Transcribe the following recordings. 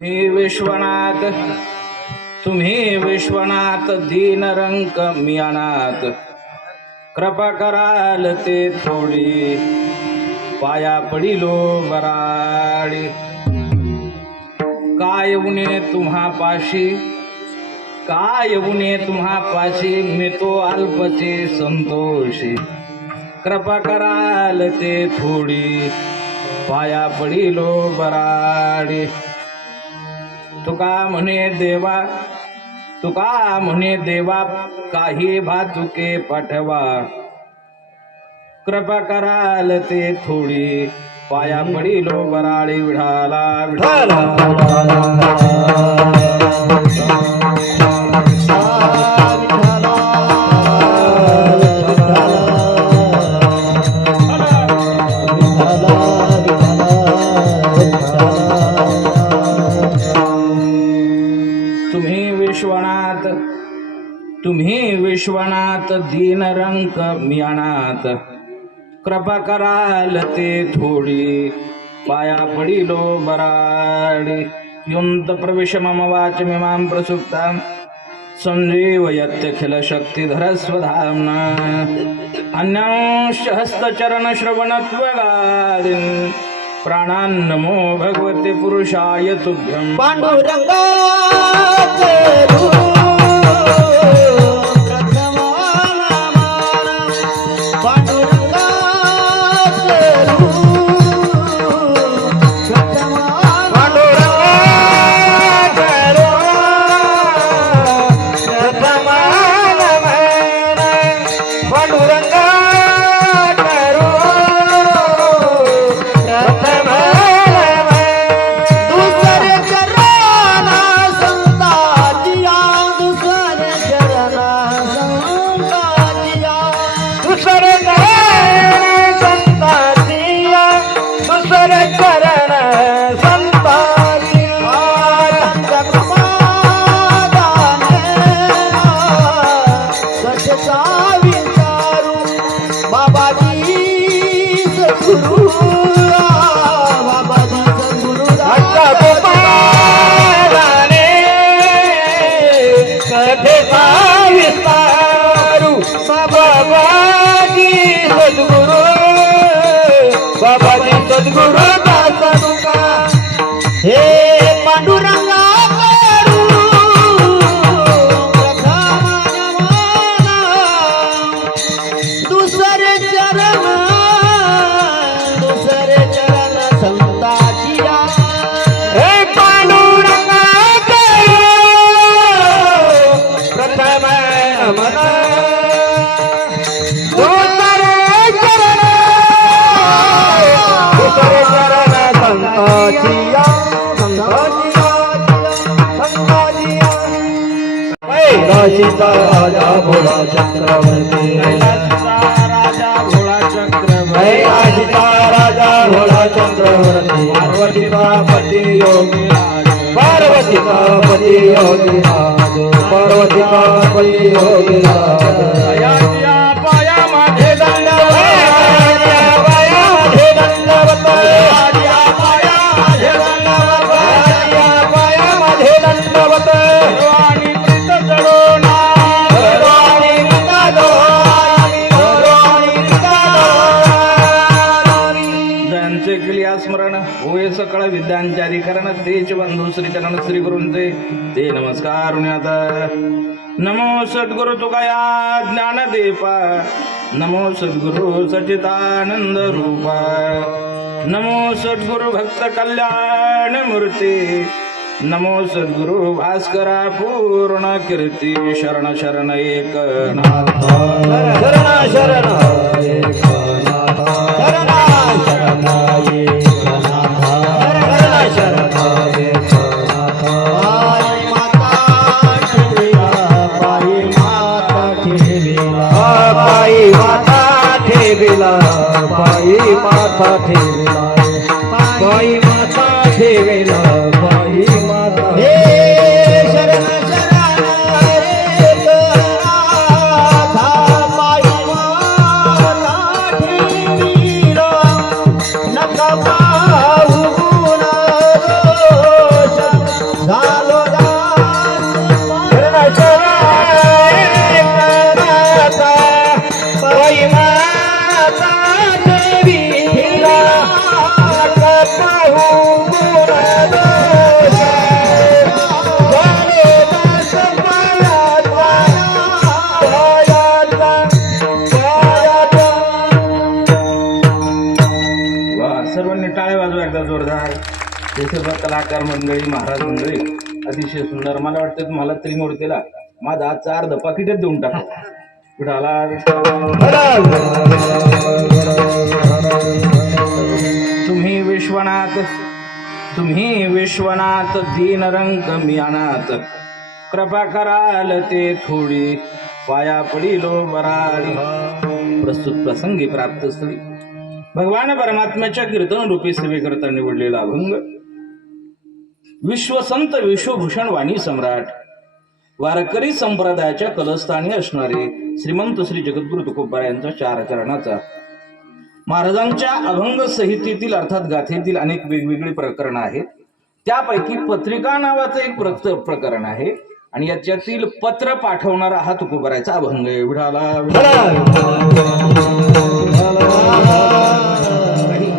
हे विश्वनाथ, तुम्ही विश्वनाथ, दीन रंक मी अनाथ, कृपा कराल ते थोडी, पाया पडिलो बराडी. काय उणे तुम्हा पाशी, काय उणे तुम्हा पाशी, मी तो अल्पचे संतोषी, कृपा कराल ते थोडी, पाया पडिलो बराडी. तुका म्हणे देवा, तुका म्हणे देवा, काही भातुके पाठवा, कृपा कराल ते थोडी, पाया पडिलो बराडी. विठाला विठाला तुम्ही विश्वनाथ, दीन रंक मी अनाथ, कृपा कराल ते थोडी, पाया पडिलो बराडी. युंत प्रविश मम वाचमिमां प्रसुप्तां, संजीवयत्यखिल शक्तिधर स्वधाम्ना. अन्यांश हस्तचरण श्रवणत्वगादीन्, प्राणान् नमो भगवते पुरुषाय तुभ्यं. पांडुरंगाचे सद्गुरु दासनुका. हे पांडुरंगा दुसरे चरण संताचिया. हे पांडुरंगा प्रथम नमन, सीता राजा भोला चक्रवर्ती, राजा भोळा चक्रवर्ती, सीता राजा भोला चक्रवर्ती. पार्वती का पति योगी राज, पार्वती का पति योगी राज, पार्वती का पति योगी राज. पाया माझे दंडवत, पाया माझे दंडवत, पाया माझे दंडवत, पाया माझे दंडवत. आणि प्रीत चढोना, ज्यांचे केली स्मरण होय सकळ विद्यांचे अधिकरण, तेच बंधू श्रीचरण श्री गुरूंचे ते नमस्कार. आता नमो सद्गुरु तुकाया ज्ञानदीपा, नमो सद्गुरु सच्चिदानंद रूपा, नमो सद्गुरु भक्त कल्याण मूर्ती, नमो सद्गुरु भास्करा पूर्ण कीर्ती. शरण शरण एकनाथ, शरण शरण एकनाथ, शरण शरण एकनाथ, शरण शरण एकनाथ. पायी माता ठेविला, पायी माता ठेविला, पायी माता ठेविला, पायी माता ठेविला, पायी माता. हे शरण शरण एकनाथ, पायी माता ठेविला, नका पाहू रोष हे सर्व कलाकार मंडळी महाराज मंडळी अतिशय सुंदर. मला वाटतं तुम्हाला त्रिमूर्तीला माझा आजचा अर्ध पाकिटच देऊन टाका. विठाला तुम्ही विश्वनाथ, तुम्ही विश्वनाथ, दीनरंग मी अनाथ, कृपा कराल ते थोडी, पाया पडिलो बराडी. प्रस्तुत प्रसंगी प्राप्त स्थळी भगवान परमात्म्याच्या कीर्तन रूपी सेवेकरता निवडलेला अभंग विश्वसंत विश्वभूषण वाणी सम्राट वारकरी संप्रदायाच्या कलस्थानी असणारे श्रीमंत श्री जगद्गुरु तुकोबा यांचा 4 चरणाचा महाराजांच्या अभंग संहितेतील अर्थात गाथेतील अनेक वेगवेगळी प्रकरण आहेत. त्यापैकी पत्रिका नावाचं एक प्रकरण आहे आणि याच्यातील पत्र पाठवणारा हा तुकोबारायचा अभंग आहे. विठाला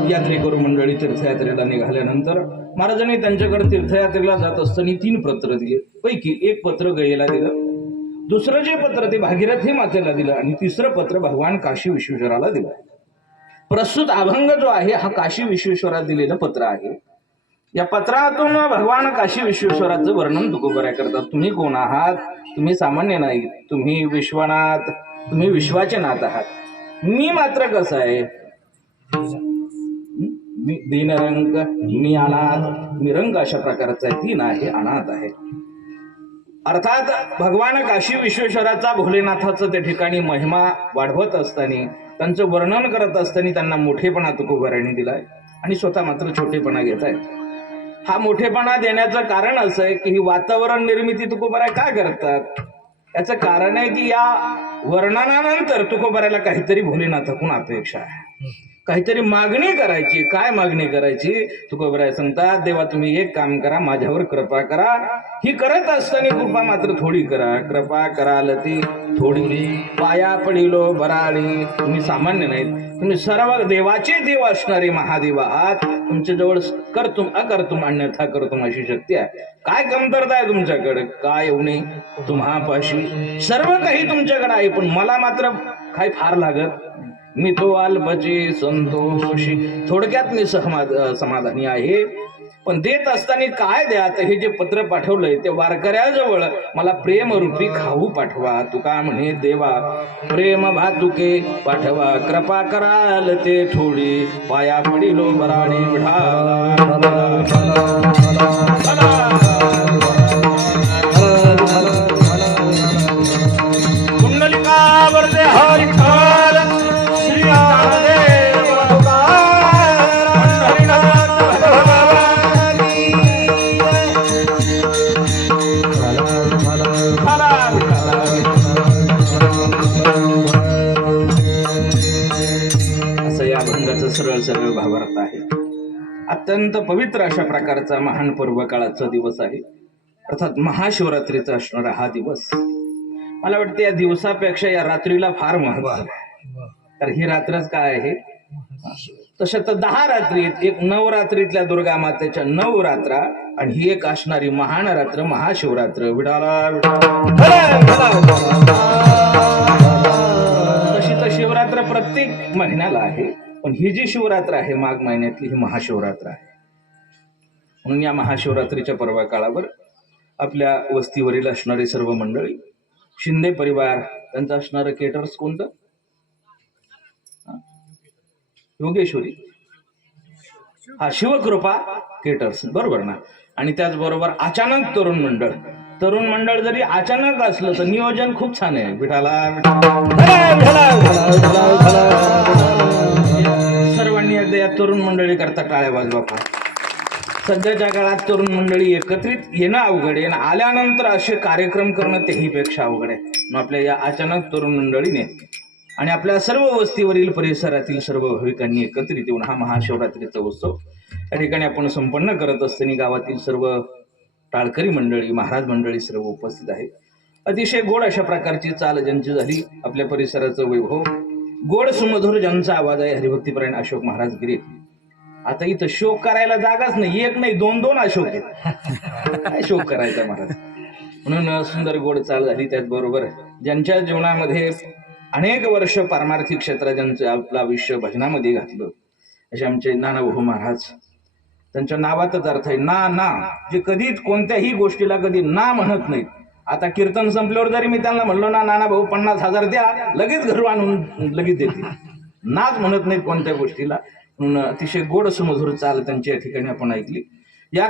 यात्रेकरू मंडळी तीर्थयात्रेला निघाल्यानंतर महाराजांनी त्यांच्याकडे तीर्थयात्रेला जात असताना 3 पत्र दिले. पैकी एक पत्र गयेला दिलं, दुसरं जे पत्र ते भागीरथी मातेला दिलं आणि तिसरं पत्र भगवान काशी विश्वेश्वराला दिलं. प्रस्तुत अभंग जो आहे हा काशी विश्वेश्वरात दिलेलं पत्र आहे. या पत्रातून भगवान काशी विश्वेश्वराचं वर्णन तुकोबराय करतात. तुम्ही कोण आहात? तुम्ही सामान्य नाही, तुम्ही विश्वनाथ, तुम्ही विश्वाचे नाथ आहात. मी मात्र कसं आहे? दीनरंग मी अनाथ, निरंग अशा प्रकारचा आहे. दीन आहे, अनाथ आहे. अर्थात भगवान काशी विश्वेश्वराचा भोलेनाथाचं त्या ठिकाणी महिमा वाढवत असताना त्यांचं वर्णन करत असताना त्यांना मोठेपणा तुकोबारायांनी दिलाय आणि स्वतः मात्र छोटेपणा घेत आहेत. हा मोठेपणा देण्याचं कारण असं आहे की ही वातावरण निर्मिती तुकोबाराय काय करतात? याचं कारण आहे की या वर्णनानंतर तुकोबारायला काहीतरी भोलेनाथाकडून अपेक्षा आहे, काहीतरी मागणी करायची. काय मागणी करायची? तुकोबराय सांगतात, देवा तुम्ही एक काम करा, माझ्यावर कृपा करा. ही करत असताना कृपा मात्र थोडी करा. कृपा कराल ती थोडी, पाया पडिलो बराडी. तुम्ही सामान्य नाहीत, तुम्ही सर्व देवाचे देव असणारे महादेव आहात. तुमच्या जवळ करतुम अकर्तुम अन्यथा करतुम अशी शक्ती आहे. काय कमतरता आहे तुमच्याकडे? काय येऊ नये तुम्हापाशी सर्व काही तुमच्याकडे आहे, पण मला मात्र काय फार लागत. मी तो अल्पची संतोषी, थोडक्यात मी समाधानी आहे. पण देत असताना काय द्या? तर हे जे पत्र पाठवलंय ते वारकऱ्याजवळ मला प्रेमरूपी खाऊ पाठवा. तुका म्हणे देवा प्रेम भातुके पाठवा, कृपा कराल ते थोडी, पाया पडिलो बराडी. कुंडलिका वरदे हरी सरळ सरळ भावार्थ आहे. अत्यंत पवित्र अशा प्रकारचा महान पर्व काळाचा दिवस आहे, अर्थात महाशिवरात्रीचा असणारा हा दिवस. मला वाटतं या दिवसापेक्षा या रात्रीला फार महत्व आहे. तर ही रात्रच काय आहे? तशा तर 10 रात्री आहेत. एक नवरात्रीतल्या दुर्गा मातेच्या 9 रात्रा आणि ही एक असणारी महान रात्र महाशिवरात्र. विठाला तशी तर शिवरात्र प्रत्येक महिन्याला आहे, पण ही जी शिवरात्र आहे माघ महिन्यातली ही महाशिवरात्र आहे. म्हणून या महाशिवरात्रीच्या पर्व काळावर आपल्या वस्तीवरील असणारे सर्व मंडळी, शिंदे परिवार, त्यांचं असणारं केटर्स कोणतं? योगेश्वरी, हा शिवकृपा केटर्स, बरोबर ना. आणि त्याचबरोबर अचानक तरुण मंडळ. तरुण मंडळ जरी अचानक असलं तर नियोजन खूप छान आहे. विठाला सर्वांनी एकदा या तरुण मंडळी करता टाळ्या वाजवा. सध्याच्या काळात तरुण मंडळी एकत्रित येणं अवघड आहे आणि आल्यानंतर असे कार्यक्रम करणं तेही पेक्षा अवघड आहे. मग आपल्या या अचानक तरुण मंडळीने आणि आपल्या सर्व वस्तीवरील परिसरातील सर्व भाविकांनी एकत्रित येऊन हा महाशिवरात्रीचा उत्सव या ठिकाणी आपण संपन्न करत असताना गावातील सर्व टाळकरी मंडळी, महाराज मंडळी सर्व उपस्थित आहेत. अतिशय गोड अशा प्रकारची चाल ज्यांची झाली, आपल्या परिसराचं वैभव, गोड सुमधुर ज्यांचा आवाज आहे, हरिभक्तीपरायण अशोक महाराज गिरे. आता इथं शोक करायला जागाच नाही, एक नाही 2-2 अशोक आहेत. काय शोक करायचा महाराज? म्हणून सुंदर गोड चाल झाली. त्याचबरोबर ज्यांच्या जीवनामध्ये अनेक वर्ष पारमार्थिक क्षेत्रात ज्यांचं आपलं आयुष्य भजनामध्ये घातलं असे आमचे नानाभाऊ महाराज, त्यांच्या नावातच अर्थ आहे ना ना, जे कधीच कोणत्याही गोष्टीला कधी ना म्हणत नाहीत. आता कीर्तन संपल्यावर जरी मी त्यांना म्हणलो ना नाना भाऊ 50,000 द्या, लगेच घरून आणून लगेच देतील. नाच म्हणत नाहीत कोणत्या गोष्टीला. म्हणून अतिशय गोड सुमधुर चाल त्यांची या ठिकाणी आपण ऐकली. या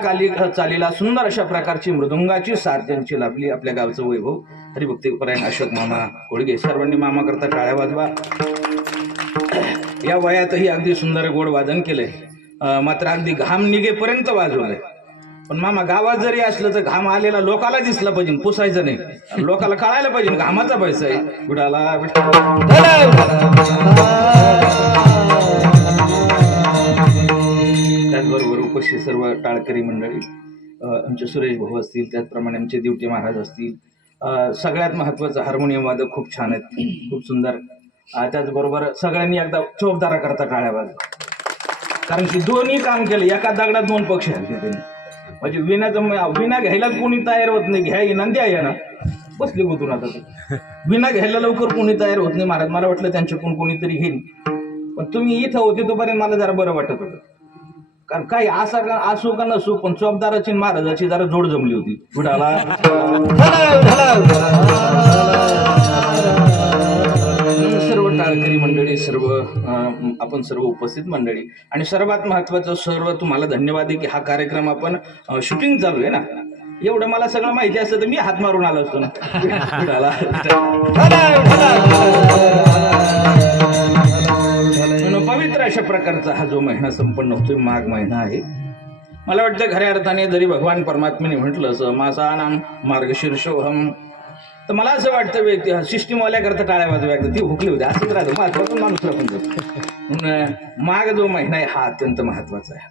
चालीला सुंदर अशा प्रकारची मृदुंगाची साथ त्यांची लाभली. आपल्या गावचं वैभव हरिभक्तीपरायण अशोक मामा कोळगे, सर्वांनी मामा करता टाळ्या वाजवा. या वयातही अगदी सुंदर गोड वादन केलंय, मात्र अगदी घाम निघेपर्यंत वाजवलंय. पण मामा गावात जरी असलं तर घाम आलेला लोकाला दिसला पाहिजे, पुसायचं नाही. लोकाला कळायला पाहिजे घामाचा पैसा आहे. विठाला त्याचबरोबर उपस्थित सर्व टाळकरी मंडळी, आमचे सुरेश भाऊ असतील, त्याचप्रमाणे आमचे दिवटे महाराज असतील, सगळ्यात महत्वाचं हार्मोनियम वादक खूप छान आहेत, खूप सुंदर. त्याचबरोबर सगळ्यांनी एकदा चोपदारा करता टाळ्या वाजवा, कारण की दोन्ही काम केलं. एका दगडात दोन पक्षी हलते त्यांनी. म्हणजे विना घ्यायलाच कोणी तयार होत नाही. घ्या येणार द्या या ना, बसले गुतून. आता विना घ्यायला लवकर कोणी तयार होत नाही महाराज. मला वाटलं त्यांच्याकडून कोणीतरी घेईल, पण तुम्ही इथं होते तोपर्यंत मला जरा बरं वाटत होतं. कारण काही असो का नसो, पण चोपदाराची महाराजाची जरा जोड जमली होती. बुडाला सर्व टाळकरी मंडळी, सर्व आपण सर्व उपस्थित मंडळी, आणि सर्वात महत्वाचं सर्व तुम्हाला धन्यवाद आहे की हा कार्यक्रम आपण शूटिंग चालू आहे ना. एवढं मला सगळं माहिती असतं तर मी हात मारून आलो असतो ना. पवित्र अशा प्रकारचा हा जो महिना संपन्न होतोय, माघ महिना आहे. मला वाटतं खऱ्या अर्थाने जरी भगवान परमात्म्याने म्हटलं असं मासा नाम मार्गशीर्षोहम, तर मला असं वाटतं व्यक्ती सिस्टीमवाल्या करता टाळ्या वाजव्या ती हुकली होती. असंच राहतं, महत्वाचं माणूस म्हणून माघ जो महिना आहे हा अत्यंत महत्वाचा आहे.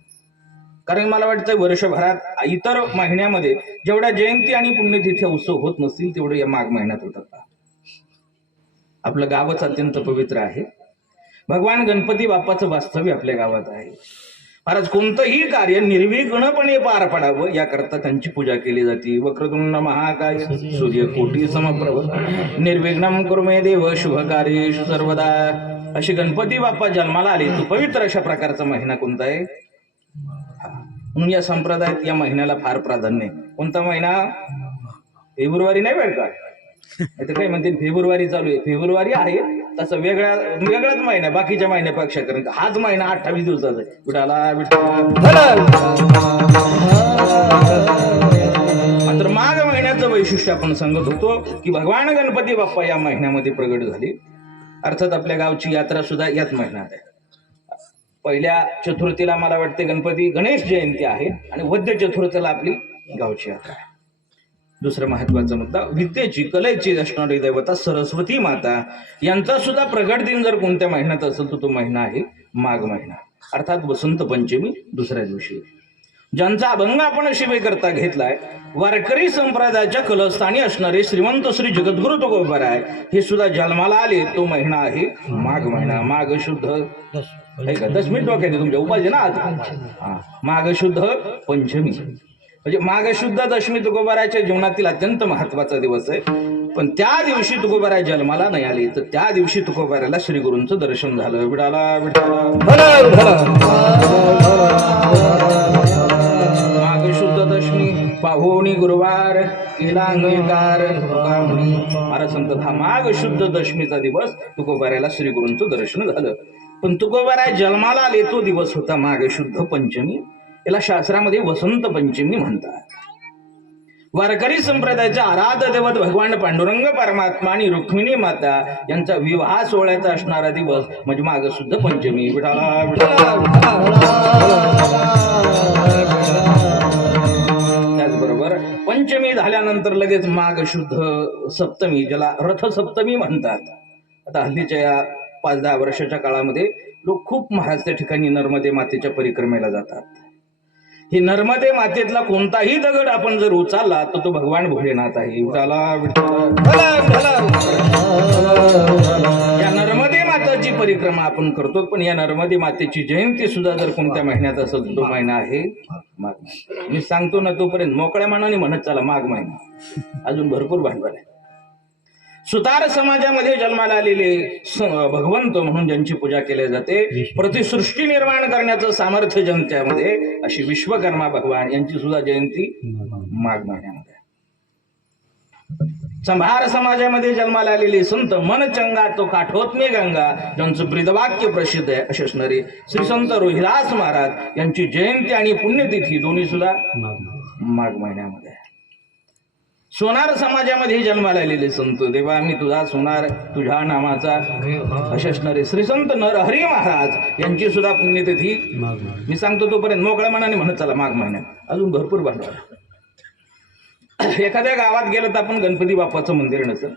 कारण मला वाटतं वर्षभरात इतर महिन्यामध्ये जेवढ्या जयंती आणि पुण्यतिथी उत्सव होत नसतील तेवढे या माघ महिन्यात होतात. आपलं गावच अत्यंत पवित्र आहे. भगवान गणपती बाप्पाचं वास्तव्य आपल्या गावात आहे. महाराज कोणतंही कार्य निर्विघ्नपणे पार पडावं याकरता त्यांची पूजा केली जाते. वक्रतुंड महाकाय सूर्यकोटी समप्रभ निर्विघ्नं कुरु मे देव शुभ कार्येषु सर्वदा, अशी गणपती बाप्पा जन्माला आले. तो पवित्र अशा प्रकारचा महिना कोणता आहे? म्हणून या संप्रदायात या महिन्याला फार प्राधान्य आहे. कोणता महिना? फेब्रुवारी नाही वेळ का? नाही तर काही म्हणते फेब्रुवारी चालू आहे. फेब्रुवारी आहे तसं वेगळाच महिना बाकीच्या महिन्यापेक्षा, कारण हाच महिना 28 दिवसाचा आहे. विठाला मात्र माघ महिन्याचं वैशिष्ट्य आपण सांगत होतो की भगवान गणपती बाप्पा या महिन्यामध्ये प्रगट झाले. अर्थात आपल्या गावची यात्रा सुद्धा याच महिन्यात आहे. पहिल्या चतुर्थीला मला वाटते गणपती गणेश जयंती आहे आणि वद्य चतुर्थीला आपली गावची यात्रा आहे. दुसरा महत्वाचा मुद्दा, विद्येची कलेची असणारी देवता सरस्वती माता यांचा सुद्धा प्रगट दिन जर कोणत्या महिन्यात असेल तर तो महिना आहे माघ महिना, अर्थात वसंत पंचमी दुसऱ्या दिवशी. ज्यांचा अभंग आपण शिवेकरता घेतलाय, वारकरी संप्रदायाच्या कलस्थानी असणारे श्रीमंत श्री जगद्गुरु तुकोबाराय हे सुद्धा जन्माला आले तो महिना आहे माघ महिना. माघ शुद्ध दशमी डोक्यात तुमच्या उपाधी ना आज. माघ शुद्ध पंचमी म्हणजे माघ शुद्ध दशमी तुकोबाराच्या जीवनातील अत्यंत महत्वाचा दिवस आहे. पण त्या दिवशी तुकोबाराय जन्माला नाही आले तर त्या दिवशी तुकोबारायला श्री गुरूंचं दर्शन झालं. विडाला माघ शुद्ध दशमी पाहुणी गुरुवार केला अंगीकार महाराज संत. हा माघ शुद्ध दशमीचा दिवस तुकोबारायला श्री गुरूंचं दर्शन झालं. पण तुकोबाराय जन्माला आले तो दिवस होता माघ शुद्ध पंचमी. याला शास्त्रामध्ये वसंत पंचमी म्हणतात. वारकरी संप्रदायाच्या आराध्य दैवत भगवान पांडुरंग परमात्मा आणि रुक्मिणी माता यांचा विवाह सोहळ्याचा असणारा दिवस म्हणजे माघ शुद्ध पंचमी. त्याचबरोबर पंचमी झाल्यानंतर लगेच माघ शुद्ध सप्तमी, ज्याला रथ सप्तमी म्हणतात. आता हल्लीच्या या 5-10 वर्षाच्या काळामध्ये लोक खूप महाराज त्या ठिकाणी नर्मदे मातेच्या परिक्रमेला जातात. ही नर्मदे मातेतला कोणताही दगड आपण जर उचलला तर तो भगवान भोलेनाथ आहे. या नर्मदे माताची परिक्रमा आपण करतो. पण या नर्मदे मातेची जयंती सुद्धा जर कोणत्या महिन्यात असेल तो महिना आहे माघ. मी सांगतो ना तोपर्यंत मोकळ्या मनाने म्हणत चला माघ महिना. अजून भरपूर भांडवल आहे. सुतार समाजामध्ये जन्माला आलेले भगवंत म्हणून ज्यांची पूजा केली जाते, प्रतिसृष्टी निर्माण करण्याचं सामर्थ्य जनतेमध्ये, अशी विश्वकर्मा भगवान यांची सुद्धा जयंती माघ महिन्यामध्ये. संभार समाजामध्ये जन्माला आलेले संत मन चंगा तो काठोत मे गंगा, ज्यांचं ब्रीदवाक्य प्रसिद्ध आहे असे असणारे श्री संत रोहिदास महाराज यांची जयंती आणि पुण्यतिथी दोन्ही सुद्धा माघ महिन्यामध्ये. सोनार समाजामध्ये जन्माला आलेले संत देवा मी तुझा सोनार तुझ्या नामाचा असे असणारे श्री संत नरहरी महाराज यांची सुद्धा पुण्यतिथी. मी सांगतो तोपर्यंत मोकळ्या मनाने म्हणत चला माघ महिन्यात. अजून भरपूर भांडवल. एखाद्या गावात गेलं तर आपण गणपती बाप्पाचं मंदिर नसेल,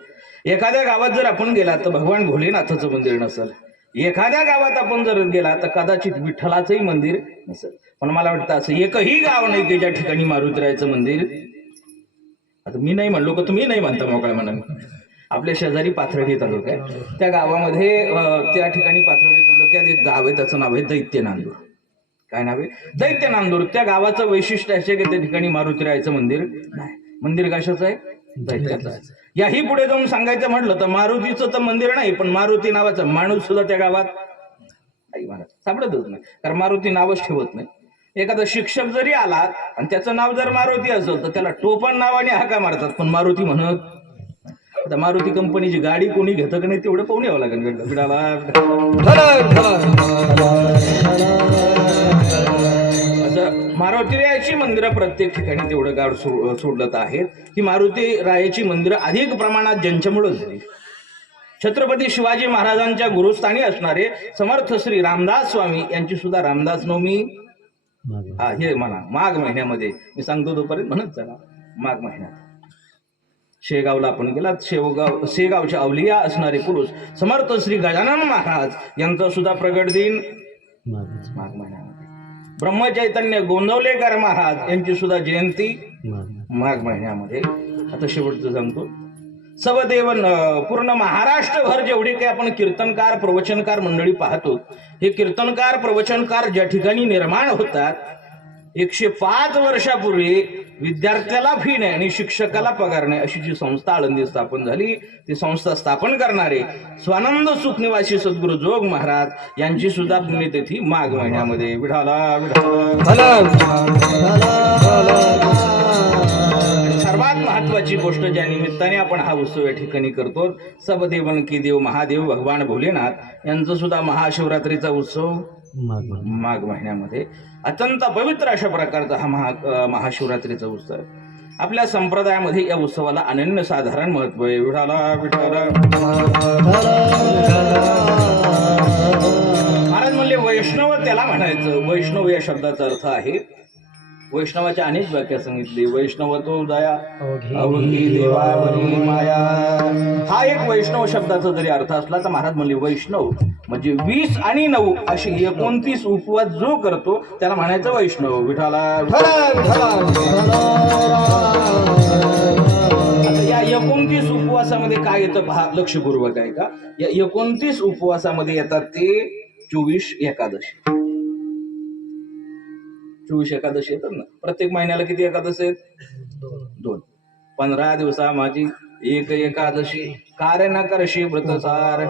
एखाद्या गावात जर आपण गेला तर भगवान भोलेनाथाचं मंदिर नसेल, एखाद्या गावात आपण जर गेला तर कदाचित विठ्ठलाचंही मंदिर नसेल. पण मला वाटतं असं एकही गाव नाही की ज्या ठिकाणी मारुतीरायाचं मंदिर. आता मी नाही म्हणलो का तुम्ही नाही म्हणता मोकळ्या मनाने. आपल्या शेजारी पाथर्डी तालुका आहे, त्या गावामध्ये त्या ठिकाणी पाथर्डी तालुक्यात एक गाव आहे, त्याचं नाव आहे दैत्य नांदूर. काय नाव आहे? दैत्य नांदूर. त्या गावाचं वैशिष्ट्य असे की त्या ठिकाणी मारुतीरायाचं मंदिर नाही. मंदिर कशाचं आहे? दैत्याचं आहे. याही पुढे जाऊन सांगायचं म्हटलं तर मारुतीचं तर मंदिर नाही, पण मारुती नावाचा माणूस सुद्धा त्या गावात नाही महाराज सापडतच नाही. कारण मारुती नावच ठेवत नाही. एखादा शिक्षक जरी आला आणि त्याचं नाव जर मारुती असेल तर त्याला टोपण नावाने हाका मारतात, पण मारुती म्हणत. आता मारुती कंपनीची गाडी कोणी घेतं का नाही तेवढं पाहून यावं लागेल. असं मारुती रायाची मंदिरं प्रत्येक ठिकाणी तेवढं गाड सोडलं आहेत की मारुती रायाची मंदिरं अधिक प्रमाणात ज्यांच्यामुळे झाली. छत्रपती शिवाजी महाराजांच्या गुरुस्थानी असणारे समर्थ श्री रामदास स्वामी यांची सुद्धा रामदास नवमी हा हे म्हणा माघ महिन्यामध्ये. मी सांगतो तोपर्यंत म्हणत चला माघ महिन्यात. शेगावला आपण गेलात, शेगावच्या अवलिया असणारे पुरुष समर्थ श्री गजानन महाराज यांचा सुद्धा प्रगट दिन माघ महिन्यामध्ये. ब्रह्मचैतन्य गोंदवलेकर महाराज यांची सुद्धा जयंती माघ महिन्यामध्ये. आता शेवटचं सांगतो. सवदेवन पूर्ण महाराष्ट्रभर जेवढे काही आपण कीर्तनकार प्रवचनकार मंडळी पाहतो, हे कीर्तनकार प्रवचनकार ज्या ठिकाणी निर्माण होतात, 105 वर्षापूर्वी विद्यार्थ्याला फी नाही आणि शिक्षकाला पगार नाही अशी जी संस्था आळंदी स्थापन झाली, ती संस्था स्थापन करणारे स्वानंद सुखनिवासी सद्गुरू जोग महाराज यांची सुद्धा पुण्यतिथी माघ महिन्यामध्ये. विठाला सर्वात महत्वाची गोष्ट ज्या निमित्ताने आपण हा उत्सव या ठिकाणी करतो, सबदेवन की देव महादेव भगवान भोलेनाथ यांचा सुद्धा महाशिवरात्रीचा उत्सव माघ महिन्यामध्ये. अत्यंत पवित्र अशा प्रकारचा हा महाशिवरात्रीचा उत्सव. आपल्या संप्रदायामध्ये या उत्सवाला अनन्यसाधारण महत्व आहे. विठाला विठाला. महाराज म्हणले वैष्णव त्याला म्हणायचं. वैष्णव या शब्दाचा अर्थ आहे, वैष्णवाच्या अनेक व्याख्या सांगितली. वैष्णव तो दया अवघी देवावरी माया, हा एक वैष्णव शब्दाचा जरी अर्थ असला तर महाराज म्हणले वैष्णव म्हणजे 20 आणि 9 अशी 29 उपवास जो करतो त्याला म्हणायचं वैष्णव. विठाला. या 29 उपवासामध्ये काय येतं पहा, लक्षपूर्वक आहे का. या 29 उपवासामध्ये येतात ते 24 एकादशी. 24 एकादशी येतात ना. प्रत्येक महिन्याला किती एकादशी आहेत? 2. 15 दिवसा माझी एक एकादशी, कार्य न करशी व्रतसार,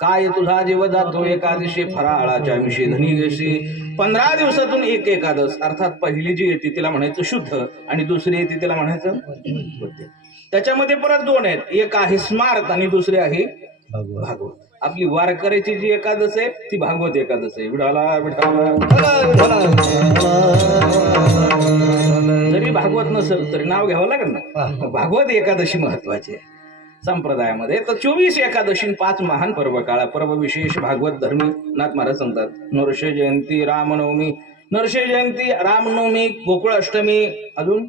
काय तुझा जीव जातो एकादशी, फराळाच्या मिशी धनी गेशी. 15 दिवसातून एक एकादश, अर्थात पहिली जी येते तिला म्हणायचं शुद्ध आणि दुसरी येते तिला म्हणायचं बुद्ध. त्याच्यामध्ये परत 2 आहेत, एक आहे स्मार्त आणि दुसरी आहे भागवत. आपली वारकऱ्याची जी एकादश आहे ती भागवत एकादश आहे. विठाला विठाला. जरी भागवत नसेल तरी नाव घ्यावं लागेल ना. भागवत एकादशी महत्वाची आहे संप्रदायामध्ये. तर 24 एकादशी 5 महान पर्व काळा पर्व विशेष भागवत धर्मी नाथ महाराज सांगतात. नरसिंह जयंती, रामनवमी. नरसिंह जयंती, रामनवमी, गोकुळ अष्टमी, अजून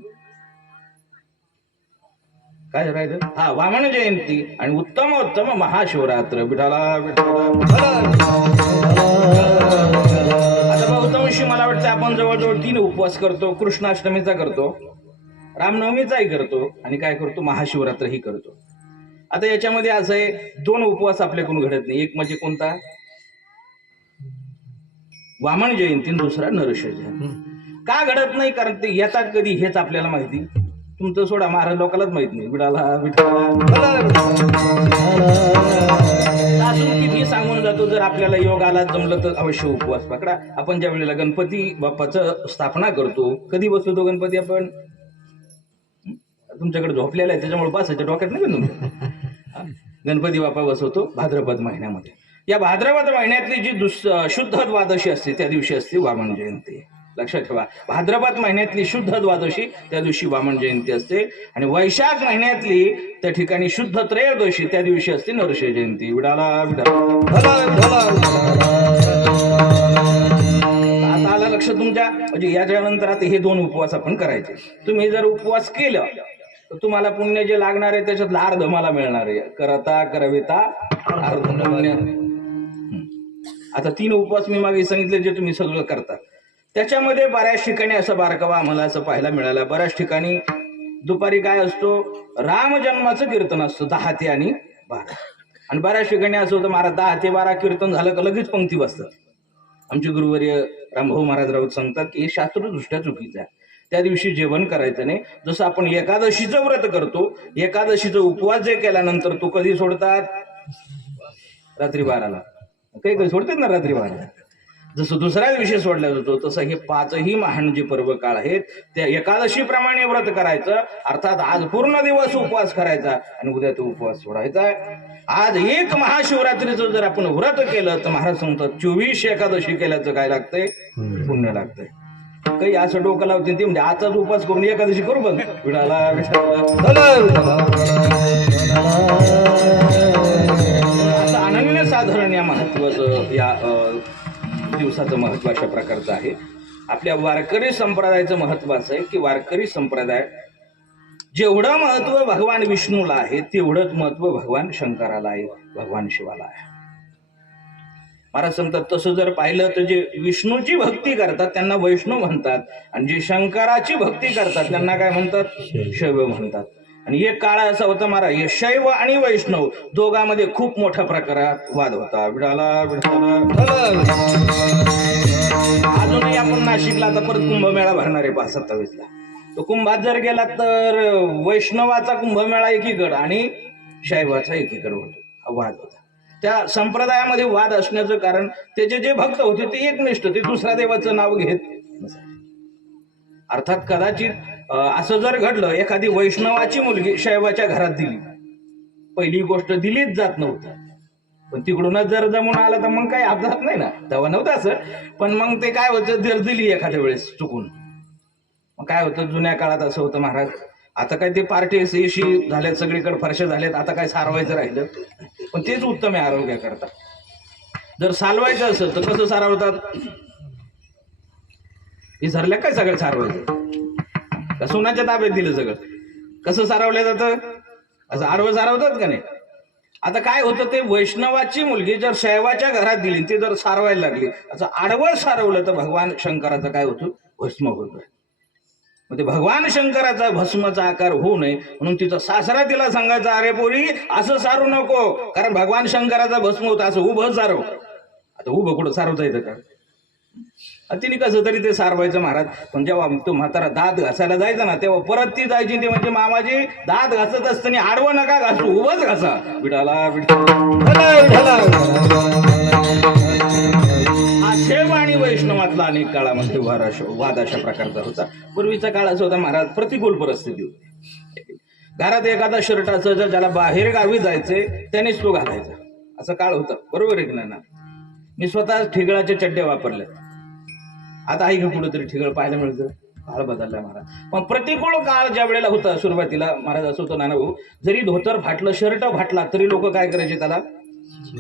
काय राहिलं? हा वामन जयंती आणि उत्तम महाशिवरात्र. विठाला विठाला. आता बहुतांशी मला वाटतं आपण जवळजवळ 3 उपवास करतो. कृष्णाष्टमीचा करतो, रामनवमीचाही करतो आणि काय करतो, महाशिवरात्रही करतो. आता याच्यामध्ये असं आहे 2 उपवास आपल्याकडून घडत नाही. एक म्हणजे कोणता? वामन जयंती, दुसरा नरसिंह जयंती. का घडत नाही? कारण ते येतात कधी हेच आपल्याला माहिती तुमचं सोडा, महाराज लोकांनाच माहित नाही. विडाला विठाला अजून किती सांगून जातो. जर आपल्याला योग आला जमलं तर अवश्य उपवास पकडा. आपण ज्या वेळेला गणपती बाप्पाचं स्थापना करतो, कधी बसवतो गणपती आपण? तुमच्याकडे झोपलेला आहे त्याच्यामुळे बसायच्या डोक्यात नाही का तुमच्या? गणपती बाप्पा बसवतो भाद्रपद महिन्यामध्ये. या भाद्रपद महिन्यातली जी शुद्ध द्वादशी असते त्या दिवशी असते वामन जयंती. लक्षात ठेवा, भाद्रपद महिन्यातली शुद्ध द्वादशी त्या दिवशी वामन जयंती असते. आणि वैशाख महिन्यातली त्या ठिकाणी शुद्ध त्रयोदशी त्या दिवशी असते नरसिंह जयंती. विडाला विडाला आता आलं लक्ष तुमच्या. म्हणजे याच्यानंतर आता हे 2 उपवास आपण करायचे. तुम्ही जर उपवास केलं तर तुम्हाला पुण्य जे लागणार आहे त्याच्यातलं अर्ध मला मिळणार आहे. करता करविता अर्ध पुण्य. आता 3 उपवास मी मागे सांगितले जे तुम्ही सगळं करता. त्याच्यामध्ये बऱ्याच ठिकाणी असं बारकावा आम्हाला असं पाहायला मिळालं. बऱ्याच ठिकाणी दुपारी काय असतो, रामजन्माचं कीर्तन असतं 10 ते आणि 12. आणि बऱ्याच ठिकाणी असं होतं महाराज 10 ते 12 कीर्तन झालं का लगेच पंक्ती बसतात. आमचे गुरुवर्य रामभाऊ महाराज राऊत सांगतात की हे शास्त्रदृष्ट्या चुकीचं आहे. त्या दिवशी जेवण करायचं नाही. जसं आपण एकादशीचं व्रत करतो, एकादशीचा उपवास जे केल्यानंतर तो कधी सोडतात? रात्री 12ला. काही सोडतात ना रात्री 12ला. जसं दुसऱ्या दिवशी सोडला जातो तसं हे 5ही महान जे पर्व काळ आहेत त्या एकादशी प्रमाणे व्रत करायचं. अर्थात आज पूर्ण दिवस उपवास करायचा आणि उद्या तो उपवास सोडायचा. आज एक महाशिवरात्रीचं जर आपण व्रत केलं तर महाराज सांगतात 24 एकादशी केल्याचं काय लागतंय? पुण्य लागतंय. काही असं डोकं लावते ते म्हणजे आजचाच उपवास करून एकादशी करू बघ. विडाला असं अनन्यसाधारण या महत्वाचं या दिवसाचं महत्व अशा प्रकारचं आहे. आपल्या वारकरी संप्रदायाचं महत्व असं आहे की वारकरी संप्रदाय जेवढं महत्व भगवान विष्णूला आहे तेवढंच महत्व भगवान शंकराला आहे, भगवान शिवाला आहे. महाराज सांगतात तसं जर पाहिलं तर जे विष्णूची भक्ती करतात त्यांना वैष्णव म्हणतात आणि जे शंकराची भक्ती करतात त्यांना काय म्हणतात? शैव म्हणतात. आणि एक काळ असा होता महाराज, हे शैव आणि वैष्णव दोघांमध्ये खूप मोठ्या प्रकारात वाद होता. विडाला अजूनही आपण नाशिकला आता परत कुंभमेळा भरणार आहे 27ला. तो कुंभात जर गेला तर वैष्णवाचा कुंभमेळा एकीकडे आणि शैवाचा एकीकडे होतो. हा वाद होता. त्या संप्रदायामध्ये वाद असण्याचं कारण त्याचे जे भक्त होते ते एकनिष्ठ, ते दुसऱ्या देवाचं नाव घेत नसायचे. अर्थात कदाचित असं जर घडलं एखादी वैष्णवाची मुलगी शैवाच्या घरात दिली, पहिली गोष्ट दिलीच जात नव्हती, पण तिकडूनच जर जमून आला तर मग काही अपघात नाही ना, तेव्हा नव्हतं असं. पण मग ते काय होतं, जर दिली एखाद्या वेळेस चुकून, मग काय होतं जुन्या काळात असं होतं महाराज, आता काय ते पार्टी एसी झाल्यात सगळीकडे, फरशा झाल्यात, आता काय सारवायचं राहिलं, पण तेच उत्तम आहे आरोग्याकरता. जर सारवायचं असेल तर कसं सारवतात? हे सरल्या काय सगळं सारवायचं? सोन्याच्या ताब्यात दिलं सगळं, कसं सारवलं जातं? असं आडवं सारवतात का नाही? आता काय होतं, ते वैष्णवाची मुलगी जर शैवाच्या घरात दिली, ती जर सारवायला लागली, असं आडवं सारवलं तर भगवान शंकराचं काय होतं? भस्म होतोय. म्हणजे भगवान शंकराचा भस्माचा आकार होऊ नये म्हणून तिचा सासरा तिला सांगायचा, अरे पोरी असं सारू नको, कारण भगवान शंकराचा भस्म होता, असं उभं सारव. आता उभं कुठं सारवता येतं का? तिने कसं तरी ते सारवायचं महाराज. पण जेव्हा तो म्हातारा दात घासायला जायचा ना, तेव्हा परत ती जायची, ते म्हणजे मामाजी दात घासत असताना आडवं नका घासू, उभंच घासा. विठाला शैव आणि वैष्णवातला अनेक काळामध्ये वाद अशा प्रकारचा होता. पूर्वीचा काळ असा होता महाराज, प्रतिकूल परिस्थिती होती. घरात एखादा शर्ट असायचा, ज्याला बाहेर गावी जायचे त्यानेच तो घालायचा, असं काळ होता. बरोबर आहे की नाही? मी स्वतः ठिगळाचे चड्डे वापरले. आता आहे का कुठेतरी ठिगळ पाहायला मिळतं? काळ बदलला महाराज. पण प्रतिकूल काळ ज्या वेळेला होता सुरुवातीला महाराज असं होतं नाना भाऊ, जरी धोतर फाटलं, शर्ट फाटला तरी लोक काय करायचे, त्याला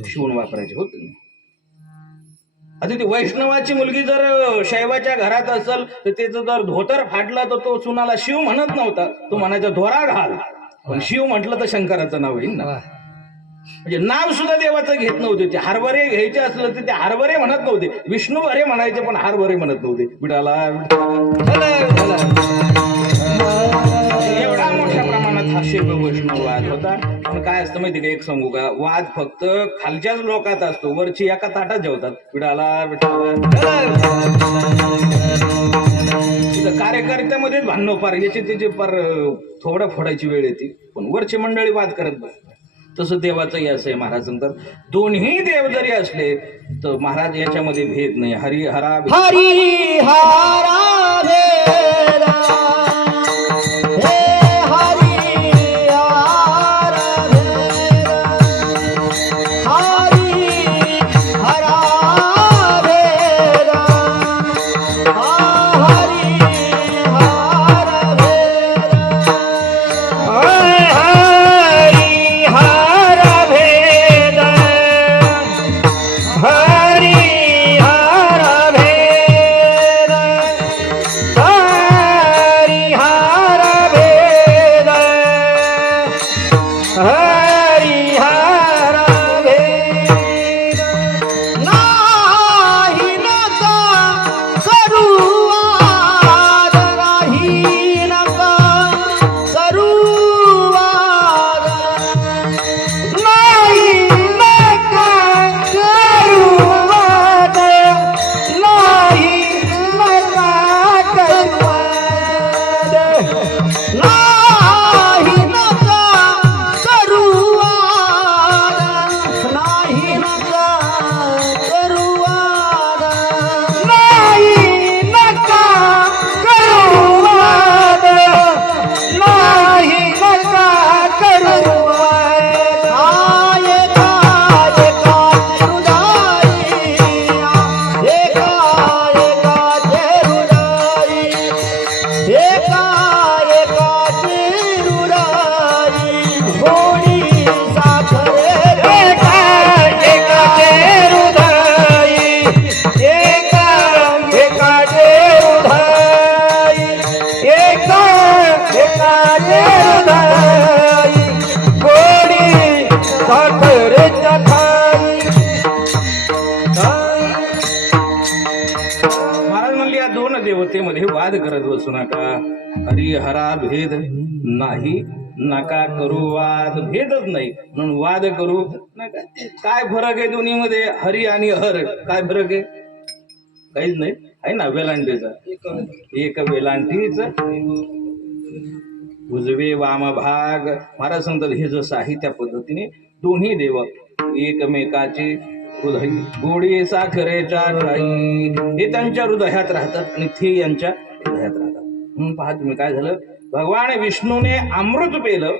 शिवून वापरायचे. होत नाही. आता ती वैष्णवाची मुलगी जर शैवाच्या घरात असेल तर त्याचं जर धोतर फाटलं तर तो सुनाला शिव म्हणत नव्हता, तो म्हणायचा धोरा घाल. पण शिव म्हटलं तर शंकराचं नाव येईल ना. म्हणजे नाव सुद्धा देवाचं घेत नव्हते. ते हरभरे घ्यायचे असलं तर ते हरभरे म्हणत नव्हते, विष्णू हरे म्हणायचे, पण हरभरे म्हणत नव्हते. विडाला एवढा मोठ्या प्रमाणात हा शैव वैष्णव वाद होता. पण काय असतं माहिती का, एक सांगू का, वाद फक्त खालच्याच लोकात असतो, वरची एका ताटात जेवतात. विडाला इथं कार्यकर्त्यामध्येच भांडणं पार याची त्याची पार थोबडा फोडायची वेळ येते पण वरची मंडळी वाद करत बसतात. तसं देवाचंही असं आहे महाराज सांगतात दोन्ही देव जरी असले तर महाराज याच्यामध्ये भेद नाही. हरी हरा हरी हरा भेद हे हरी हरा भेद हरी हरा भेद हरी हरा भेद हरी हरा भेद हरी हरा भेद हरी हरा भेद हरी हरा भेद नाही नका करू वाद नाही नका करू वाद नाही नका करू वाद नाही नका करू वाद नाही नका करू वाद नाही नका करू वाद नाही नका करू वाद नाही नका करू वाद आये काये काये रुदाई एका एका रुदाई एका एका रुदाई गोडी साखरे एका एका रुदाई एका एका रुदाई एका एका रुदाई गोडी साखरेच्या खाई महाराज म्हणले या दोन देवतेमध्ये वाद करत बसू नका. हरी हरा भेद नाही नका करू वाद. भेदच नाही म्हणून वाद करू नका. काय फरक आहे दोन्हीमध्ये हरी आणि हर काय फरक आहे काहीच नाही आहे ना वेलांटीचा एक वेलांटीच उजवे वाम भाग. महाराज सांगतात हे जसं आहे त्या पद्धतीने दोन्ही देव एकमेकाचे हृदय गोडी साखरेच्या ठाई हे त्यांच्या हृदयात राहतात आणि ते यांच्या हृदयात राहतात. म्हणून पहा तुम्ही काय झालं भगवान विष्णूने अमृत पेलं.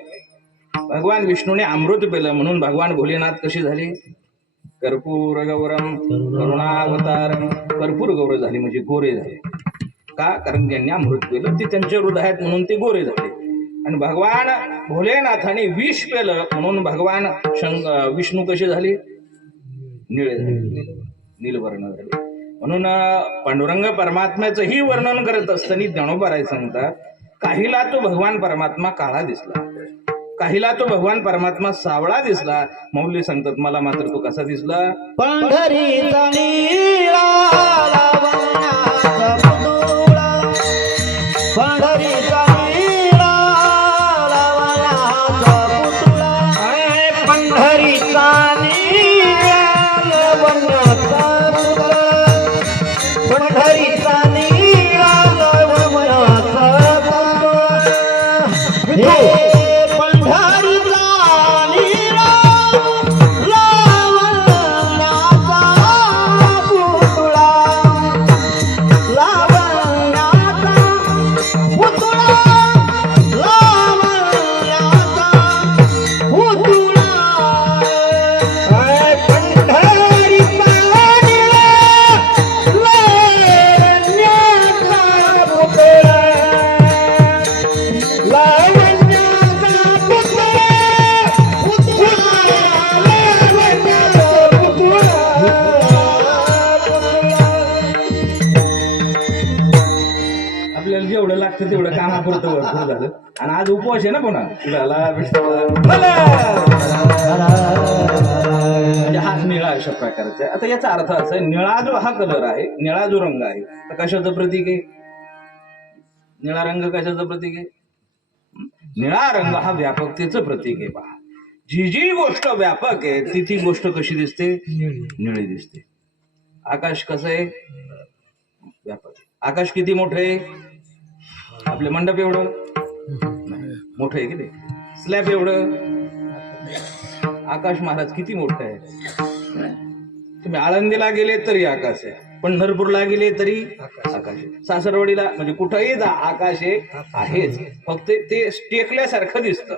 भगवान विष्णूने अमृत पेलं म्हणून भगवान भोलेनाथ कसे झाले कर्पूर गौरम करुणावतारम. कर्पूर गौर झाले म्हणजे गोरे झाले का कारण त्यांनी अमृत पेलं ते त्यांच्या हृदयात म्हणून ते गोरे झाले. आणि भगवान भोलेनाथाने विष पेलं म्हणून भगवान विष्णू कसे झाले निळे झाले नीलवर्ण झाले. म्हणून पांडुरंग परमात्म्याचंही वर्णन करत असताना ज्ञानोबा सांगतात काहीला तो भगवान परमात्मा काळा दिसला काहीला तो भगवान परमात्मा सावळा दिसला. मौली सांगतात मला मात्र तो कसा दिसला पंढरीचा नीळा लावण्याचा पुतळा पंढरीचा नीळा लावण्याचा पुतळा पंढरीचा नीळा लावण्याचा पुतळा पंढरीचा नीळा लावण्याचा पुतळा जेवढं लागतं तेवढं कामापुरतं भरपूर झालं आणि आज उपवास आहे ना पुन्हा म्हणजे हात निळा अशा प्रकारचा आहे. आता याचा अर्थ असा आहे निळा जो हा कलर आहे निळा जो रंग आहे तर कशाचं प्रतीक आहे निळा रंग कशाचं प्रतीक आहे निळा रंग हा व्यापकतेचं प्रतीक आहे. पहा जी जी गोष्ट व्यापक आहे ती ती गोष्ट कशी दिसते निळी दिसते. आकाश कसं आहे व्यापक आकाश किती मोठं आहे आपले मंडप एवढं मोठं आहे की ते स्लॅब एवढं. आकाश महाराज किती मोठं आहे. तुम्ही आळंदीला गेले तरी आकाश आहे, पंढरपूरला गेले तरी आकाश आहे, सासरवाडीला म्हणजे कुठंही जा आकाश आहेच. फक्त ते टेकल्यासारखं दिसतं.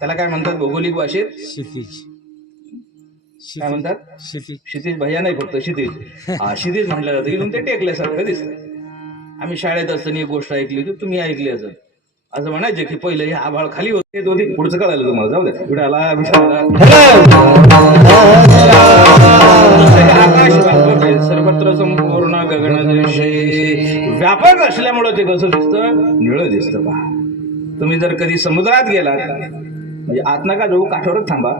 त्याला काय म्हणतात भौगोलिक भाषेत? क्षितिज. काय म्हणतात? क्षितिज. क्षितिज भैया नाही, फक्त क्षितिज. हा, क्षितिज म्हटलं जातं की ते टेकल्यासारखं दिसतं. आम्ही शाळेत असताना एक गोष्ट ऐकली होती, तुम्ही ऐकली असं म्हणायचे की पहिले हे आभाळ खाली होते, दोन्ही पुढचं कळालं तुम्हाला. जाऊ द्या, विडाला आकाश व्यापक आहे, सर्वत्र संपूर्ण गगनदृश्य व्यापक असल्यामुळं ते कसं दिसतं? निळं दिसतं. पहा, तुम्ही जर कधी समुद्रात गेलात म्हणजे आत नका जाऊ, काठावरच थांबा.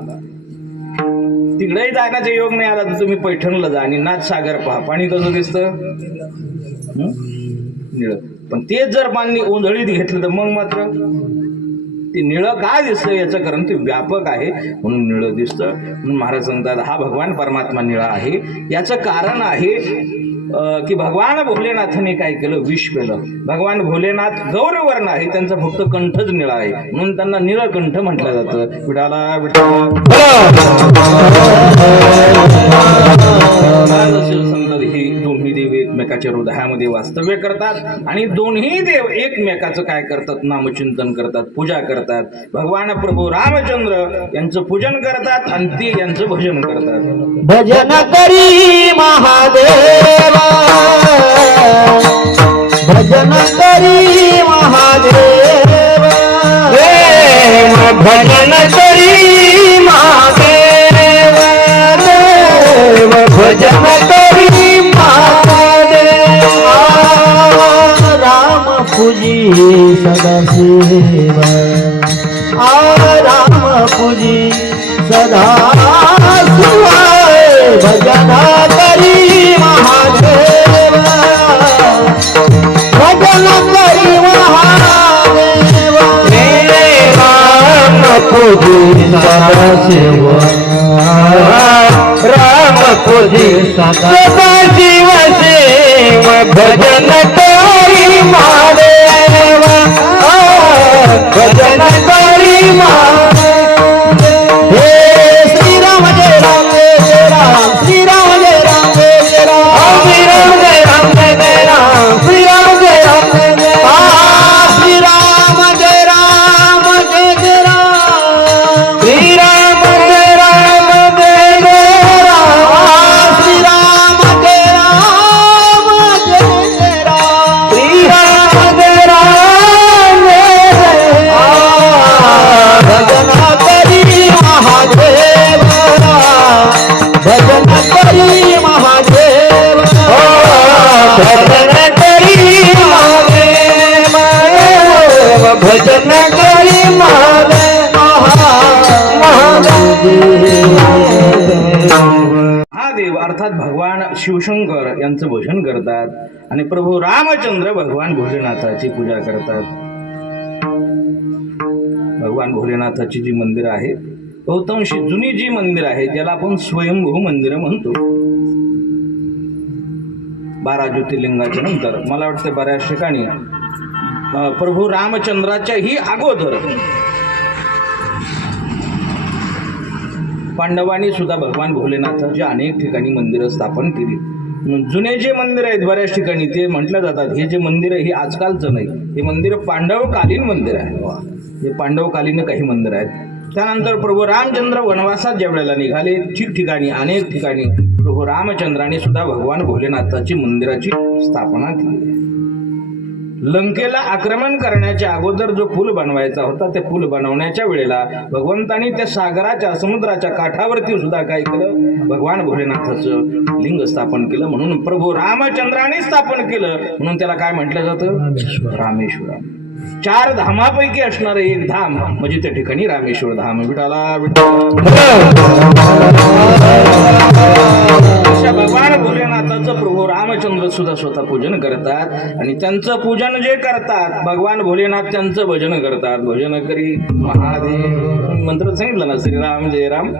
तिकडेही जाण्याचा योग नाही आला तर तुम्ही पैठणला जा आणि नाथ सागर पहा, पाणी कसं दिसतं? निळं. पण तेच जर पाणी ओंधळीत घेतलं तर मग मात्र ते निळं काय दिसतं? याचं कारण ते व्यापक आहे म्हणून निळं दिसतं. म्हणून महाराज सांगतात हा भगवान परमात्मा निळा आहे. याचं कारण आहे की भगवान भोलेनाथाने काय केलं? विष केलं. भगवान भोलेनाथ गौरवर्ण आहे, त्यांचा फक्त कंठच निळा आहे म्हणून त्यांना निळकंठ म्हटलं जातं. विठाला ही दोन्ही देव एकमेकाच्या हृदयामध्ये वास्तव्य करतात आणि दोन्ही देव एकमेकाचं काय करतात? नामचिंतन करतात, पूजा करतात. भगवान प्रभू रामचंद्र यांचं पूजन करतात आणि ते यांचं भजन करतात. भजन करी महादेव, भजन करी महादेव, भजन करी महादेव, भजन करी महादेव. राम पूजी सदाशिव, राम पूजी सदा भजन करी महादेव, भजन करी महादेव. राम पूजी सदाशिव, राम पूजी सदाशिव शिव, भजन करी महादेव, भजन करी महादेव. श्रीराम जय राम जय राम, श्रीराम जय राम जय राम, श्रीराम जय राम जय राम, श्रीराम जय राम जय राम, श्रीराम जय राम जय राम, श्रीराम जय राम जय राम, श्रीराम जय राम जय राम, श्रीराम जय राम जय राम. भजन करी महादेव, भजन करी महादेव, भजन करी महादेव, भजन करी महादेव, हा देव अर्थात भगवान शिवशंकर यांचं भजन करतात आणि प्रभू रामचंद्र भगवान भोलेनाथाची पूजा करतात. भगवान भोलेनाथाची जी मंदिरं आहेत, बहुतांशी जुनी जी मंदिर आहे ज्याला आपण स्वयंभू मंदिरं म्हणतो, 12 ज्योतिर्लिंगाच्या नंतर मला वाटतं बऱ्याच ठिकाणी प्रभू रामचंद्राच्या ही अगोदर पांडवांनी सुद्धा भगवान भोलेनाथाची अनेक ठिकाणी मंदिरं स्थापन केली. जुने जे मंदिर आहेत बऱ्याच ठिकाणी ते म्हटलं जातात हे जे मंदिर आहे हे आजकालचं नाही, हे मंदिर पांडवकालीन मंदिर आहे. हे पांडवकालीन काही मंदिर आहेत. त्यानंतर प्रभू रामचंद्र वनवासात ज्या वेळेला निघाले ठिकठिकाणी अनेक ठिकाणी प्रभू रामचंद्राने सुद्धा भगवान भोलेनाथाची मंदिराची स्थापना केली. लंकेला आक्रमण करण्याच्या अगोदर जो पूल बनवायचा होता ते पूल बनवण्याच्या वेळेला भगवंतानी त्या सागराच्या समुद्राच्या काठावरती सुद्धा काय केलं? भगवान भोलेनाथाचं लिंग स्थापन केलं. म्हणून प्रभू रामचंद्राने स्थापन केलं म्हणून त्याला काय म्हटलं जातं? रामेश्वरम. 4 धामापैकी असणारं एक धाम म्हणजे त्या ठिकाणी रामेश्वर धाम. विठाला अशा भगवान भोलेनाथाचं प्रभू रामचंद्र सुद्धा स्वतः पूजन करतात आणि त्यांचं पूजन जे करतात भगवान भोलेनाथ त्यांचं भजन करतात. भजन करी महादेव मंत्र सांगितलं ना, श्रीराम जय राम,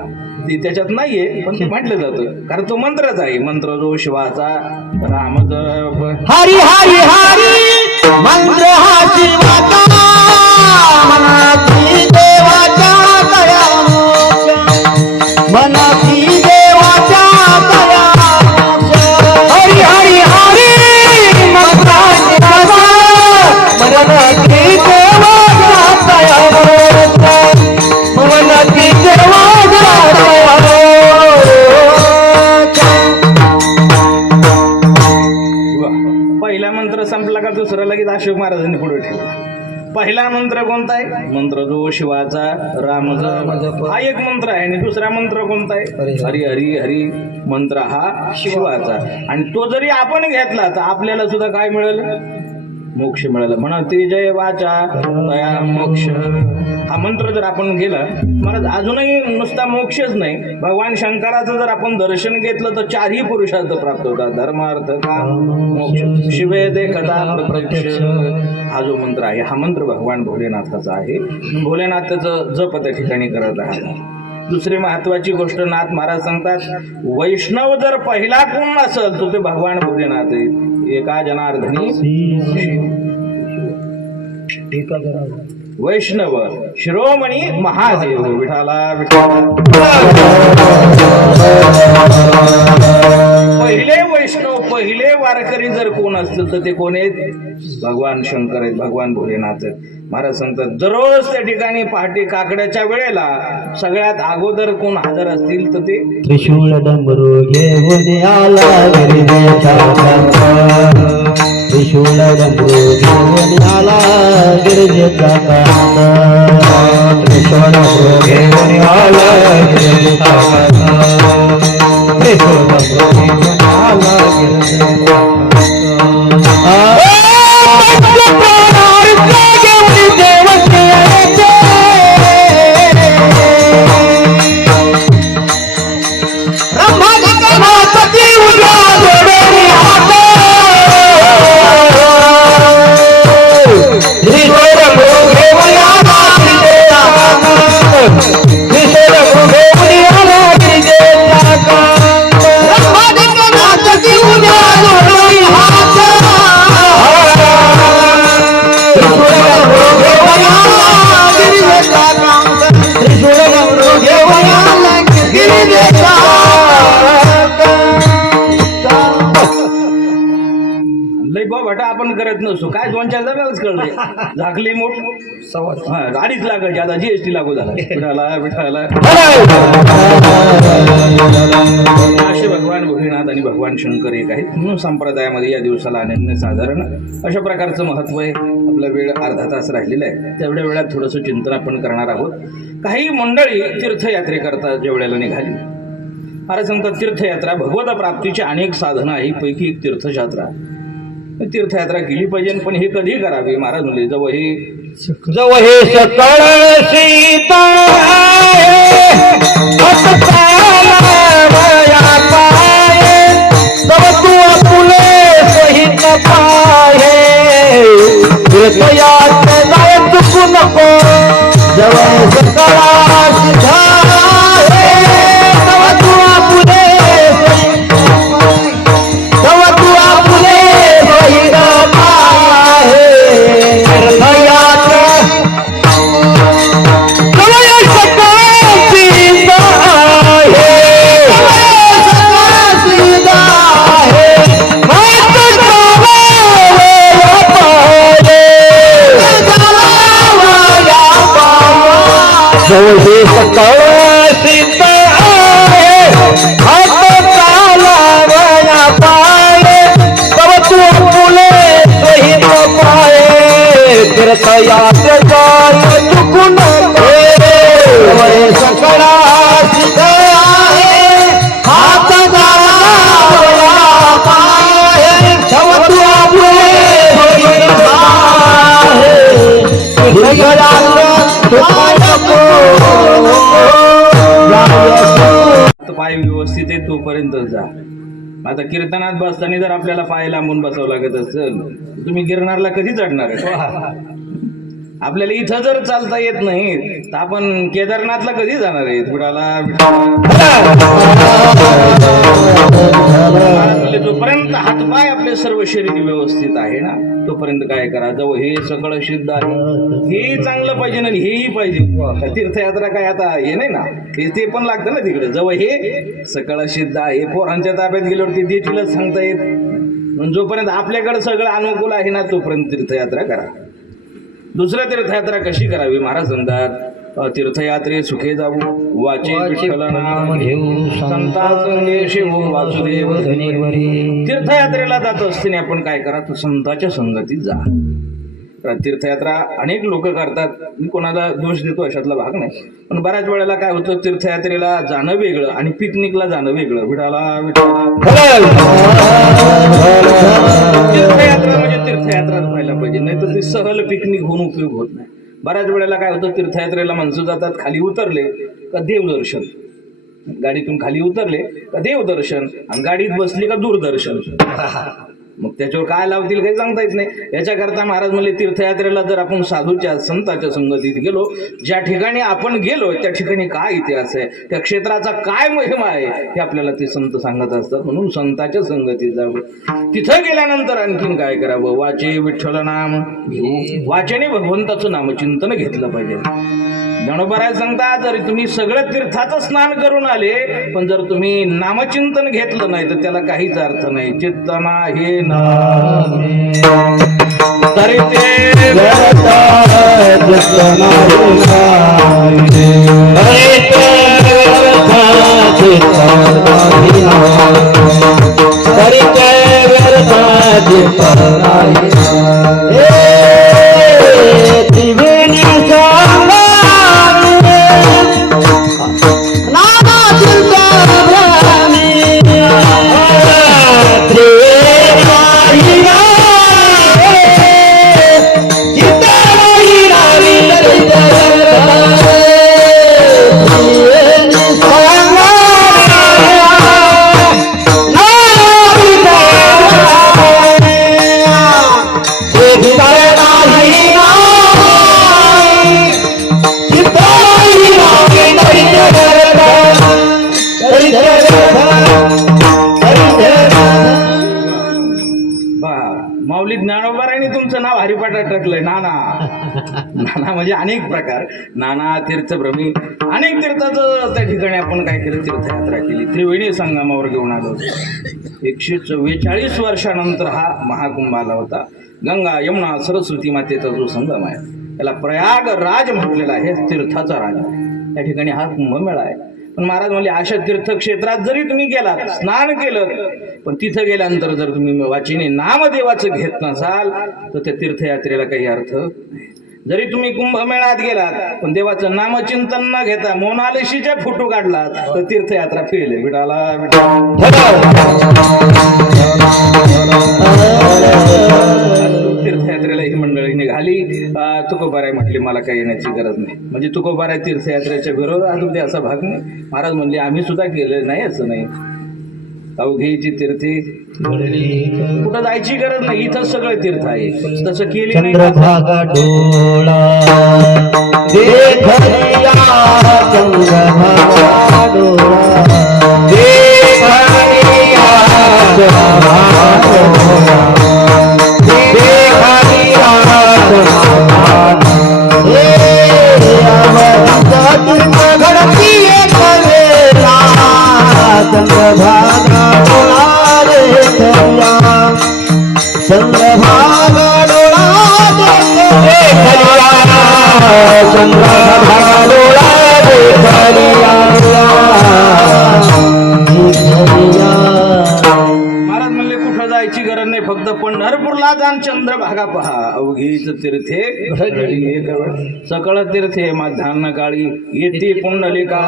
ते त्याच्यात नाहीये पण ते म्हटलं जातं कारण तो मंत्रच आहे. मंत्र जो शिवाचा राम हरी हरी हरी मंत्र हा शिवाचा मनाची देवाच्या दयामुळे मनाची देवाच्या दयामुळे हरी हरी हरी मंत्राची बाबा मनाची देवाच्या दयामुळे मनाची देवाच्या दयामुळे वा. पहिला मंत्र संपला का दुसरा लगेच अशोक महाराजांनी पुढे ठेवला. पहिला मंत्र कोणता आहे? मंत्र जो शिवाचा रामजप हा एक मंत्र आहे. आणि दुसरा मंत्र कोणता आहे? हरी हरी हरी मंत्र हा शिवाचा. आणि तो जरी आपण घेतला तर आपल्याला सुद्धा काय मिळेल? मोक्ष मिळाला. म्हणते जय वाचा तया मोक्ष. हा मंत्र जर आपण गेला महाराज अजूनही नुसता मोक्षच नाही, भगवान शंकराचं जर आपण दर्शन घेतलं तर चारही पुरुषार्थ प्राप्त होतात. धर्मार्थ काम मोक्ष शिवे देखता प्रत्यक्ष. हा जो मंत्र आहे हा मंत्र भगवान भोलेनाथाचा आहे. भोलेनाथ त्याचं जप त्या ठिकाणी करत राहतात. दुसरी महत्वाची गोष्ट नाथ महाराज सांगतात, वैष्णव जर पहिला कोण असेल तर ते भगवान भोलेनाथ आहे. एका जनार्दनी वैष्णव शिरोमणी महादेव. विठाला पहिले वैष्णव पहिले वारकरी जर कोण असतील तर ते कोण आहेत? भगवान शंकर आहेत, भगवान भोलेनाथ आहेत. महाराज सांगतात दररोज त्या ठिकाणी पहाटे काकड्याच्या वेळेला सगळ्यात अगोदर कोण हजर असतील तर ते त्रिशूळ डमरू घेऊन आला गिरिजेचा कांता त्रिशूळ डमरू घेऊन आला गिरिजेचा कांता त्रिशूळ डमरू घेऊन आला गिरिजेचा कांता त्रिशूळ डमरू घेऊन आला गिरिजेचा लय भटा आपण करत नसतो. काय 2-4 जणांनाच कळलंय. झाकली मोठ 2.5 लाखाची आता जीएसटी लागू झाला. विठाला विठाला असे भगवान भोलेनाथ आणि भगवान शंकर एक आहेत. म्हणून संप्रदायामध्ये या दिवसाला अनन्यसाधारण अशा प्रकारचं महत्व आहे. आपला वेळ अर्धा तास राहिलेला आहे. तेवढ्या वेळात थोडंसं चिंतन आपण करणार आहोत. काही मंडळी तीर्थयात्रेकरता ज्या वेळेला निघाली, महाराज सांगतात तीर्थयात्रा भगवत प्राप्तीची अनेक साधनं आहे, पैकी एक तीर्थयात्रा. तीर्थयात्रा केली पाहिजे, पण हे कधी करावी? महाराज म्हणले जवळ हे सकळ सीता तव तू फुले सहित पाहे तीर्थयात जाय चुकू नको जवळ सकळा सिधा तव तू फुले तव तू फुले सहित पाहे तीर्थयात जवळ सकळ सीता आहे जवळ सकळ सीता आहे हात चालावया पाये तव तू फुले सहित पाये तीर्थयात जाय चुकू नको जवळ सकळ सीता आहे हात चालावया पाये तव तू फुले सहित पाये तीर्थयात पाय व्यवस्थित आहे तोपर्यंत जा. आता कीर्तनात बसताना जर आपल्याला पाय लांबून बसावं लागत असेल, तुम्ही गिरनारला कधी चढणार आहे? आपल्याला इथं जर चालता येत नाही तर आपण केदारनाथला कधी जाणार आहेत विठाला जोपर्यंत हातपाय आपले सर्व शरीर व्यवस्थित आहे ना तोपर्यंत काय करा जवळ हे सगळं सिद्ध आहे हे चांगलं पाहिजे ना हेही पाहिजे तीर्थयात्रा काय आता हे नाही ना ते पण लागतं ना तिकडे जवळ हे सगळं सिद्ध आहे पोरांच्या ताब्यात गेल्यावरती देतीलच सांगता येत म्हणून जोपर्यंत आपल्याकडे सगळं अनुकूल आहे ना तोपर्यंत तीर्थयात्रा करा दुसरं तीर्थयात्रा कशी करावी महाराज म्हणतात तीर्थयात्रे सुखे जाऊ वाचे विठ्ठल नाम घेऊ संता संगे शिवू वासुदेव तीर्थयात्रेला जात असताना आपण काय करा तर संताच्या संगतीत जा तीर्थयात्रा अनेक लोक करतात मी कोणाला दोष देतो अशातला भाग नाही पण बऱ्याच वेळेला काय होतं तीर्थयात्रेला जाणं वेगळं आणि पिकनिकला जाणं वेगळं तीर्थयात्रा म्हणजे तीर्थयात्राच व्हायला पाहिजे नाही तर ती सहल पिकनिक होऊन उपयोग होत नाही बऱ्याच वेळेला काय होतं तीर्थयात्रेला माणसं जातात खाली उतरले का देवदर्शन गाडीतून खाली उतरले का देवदर्शन आणि गाडीत बसली का दूरदर्शन मग त्याच्यावर काय लावतील काही सांगता येत नाही याच्याकरता महाराज म्हणले तीर्थयात्रेला जर आपण साधूच्या संताच्या संगतीत गेलो ज्या ठिकाणी आपण गेलो त्या ठिकाणी काय इतिहास आहे त्या क्षेत्राचा काय महिमा आहे हे आपल्याला ते संत सांगत असतात म्हणून संताच्या संगतीत जावं तिथं गेल्यानंतर आणखीन काय करावं वाचे विठ्ठल नाम वाचेने भगवंताचं नामचिंतन घेतलं पाहिजे ज्ञानोबराय सांगता जर तुम्ही सगळं तीर्थाचं स्नान करून आले पण जर तुम्ही नामचिंतन घेतलं नाही तर त्याला काहीच अर्थ नाही चित्तना हे नाम तरी ते माऊली ज्ञानोबारायने तुमचं नाव हरिपाठात टाकलंय नाना नाना म्हणजे अनेक प्रकार नाना तीर्थभ्रमी अनेक तीर्थाचं त्या ठिकाणी आपण काय केलं तीर्थयात्रा केली त्रिवेणी संगमावर घेऊन आलो 144 वर्षानंतर हा महाकुंभ आला होता गंगा यमुना सरस्वती मातेचा जो संगम आहे त्याला प्रयाग राज म्हटलेला आहे तीर्थाचा राज त्या ठिकाणी हा कुंभमेळा आहे पण महाराज म्हणले अशा तीर्थक्षेत्रात जरी तुम्ही गेलात स्नान केलं पण तिथं गेल्यानंतर जर तुम्ही वाचीने नामदेवाचं घेत नसाल तर त्या तीर्थयात्रेला काही अर्थ नाही जरी तुम्ही कुंभमेळ्यात गेलात पण देवाचं नामचिंतन न घेता मोनालिशीच्या फोटो काढलात तर तीर्थयात्रा फेल आहे विठाला तीर्थयात्रेला ही मंडळी निघाली तुकोबाराय म्हटले मला काही येण्याची गरज नाही म्हणजे तुकोबाराय तीर्थयात्रेच्या विरोधात होते असा भाग नाही महाराज म्हणले आम्ही सुद्धा केलं नाही असं नाही अवघेची तीर्थे कुठं जायची गरज नाही इथं सगळं तीर्थ आहे तसं केली नाही महाराज म्हणले कुठं जायची गरज नाही फक्त पंढरपूरला जाण चंद्रभागा पहा अवघीच तीर्थे सकळ तीर्थे माध्यान्ह काळी येते पुंडलिका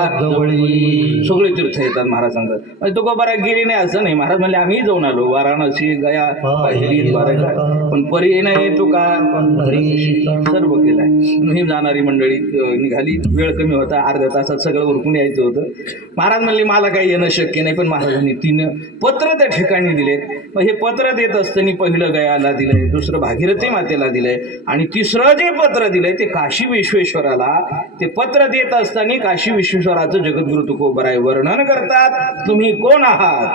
सगळे तीर्थ येतात महाराज सांगतात म्हणजे तुकोबाराय गेली नाही असं नाही महाराज म्हणले आम्ही जाऊन आलो वाराणसी गया पण पर्याय नाही तुका सर्व केलाय ही जाणारी मंडळी निघाली वेळ कमी होता अर्ध्या तासात सगळं उरकून यायचं होतं महाराज म्हणले मला काही येणं शक्य नाही पण महाराजांनी 3 पत्र त्या ठिकाणी दिलेत मग हे पत्र देत असताना पहिलं गयाला दिलंय दुसरं भागीरथी माते मातेला दिलंय आणि तिसरं जे पत्र दिलंय ते काशी विश्वेश्वराला. ते पत्र देत असताना काशी विश्वेश्वराचं जगद्गुरु तुकोबराय वर्णन करतात. तुम्ही कोण आहात?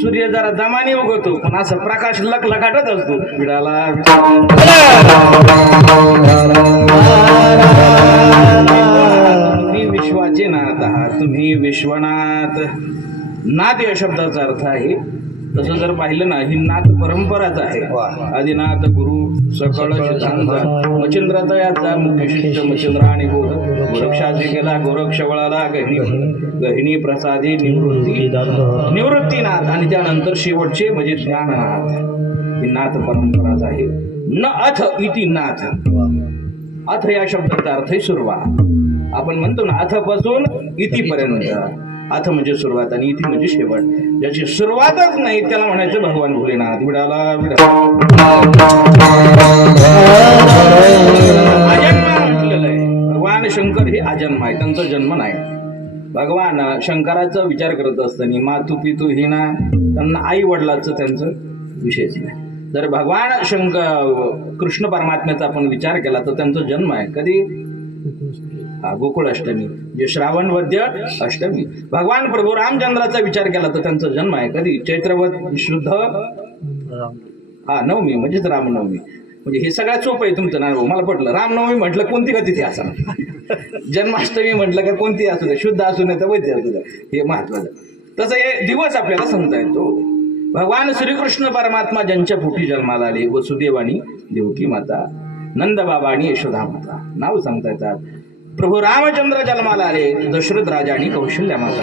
सूर्य जरा दमाने उगवतो पण असं प्रकाश लखलखाटच असतो. विडाला तुम्ही विश्वाचे नाथ आहात. तुम्ही विश्वनाथ. नाथ या शब्दाचा अर्थ आहे. तसं जर पाहिलं ना ही नाथ परंपराच आहे. आदिनाथ गुरु सकळ सिद्धांत मच्छिंद्रतयाचा मुख्य शिष्य मच्छिंद्र आणि बोध गोरक्षाची केला गोरक्ष वळाला गहिनी प्रसादी निवृत्तीनाथ आणि त्यानंतर शेवटचे म्हणजे ज्ञाननाथ. ही नाथ परंपराच आहे. न अथ इति नाथ. अथ या शब्दाचा अर्थ आहे सुरुवात. आपण म्हणतो ना अथ पासून इति पर्यंत. अथ म्हणजे सुरुवात आणि इति म्हणजे शेवट. ज्याची सुरुवातच नाही त्याला म्हणायचं भगवान भोलेनाथ. विडाला अजन्म म्हटलेलं आहे. भगवान शंकर हे अजन्म आहे. त्यांचा जन्म नाही. भगवान शंकराचा विचार करत असताना मातू पितू हे ना त्यांना आई वडिलाचं त्यांचं विषयच नाही. जर भगवान कृष्ण परमात्म्याचा आपण विचार केला तर त्यांचा जन्म आहे कधी? गोकुळ अष्टमी जे श्रावण वद्य अष्टमी. भगवान प्रभू रामचंद्राचा विचार केला तर त्यांचा जन्म आहे कधी? चैत्रवत शुद्ध नवमी म्हणजेच रामनवमी. म्हणजे हे सगळ्यात सोपं आहे तुमचं नाव. मला पटलं. रामनवमी म्हटलं कोणती का तिथे असा. जन्माष्टमी म्हटलं का कोणती असू दे, शुद्ध असू नये तर वैद्य असू द्या, हे महत्वाचं. तसं हे दिवस आपल्याला सांगता येतो. भगवान श्रीकृष्ण परमात्मा ज्यांच्या पोटी जन्माला आले वसुदेव आणि देवकी माता, नंदबाबा आणि यशोदा माता नाव सांगता येतात. प्रभू रामचंद्र जन्माला आले दशरथ राजा आणि कौशल्या माता.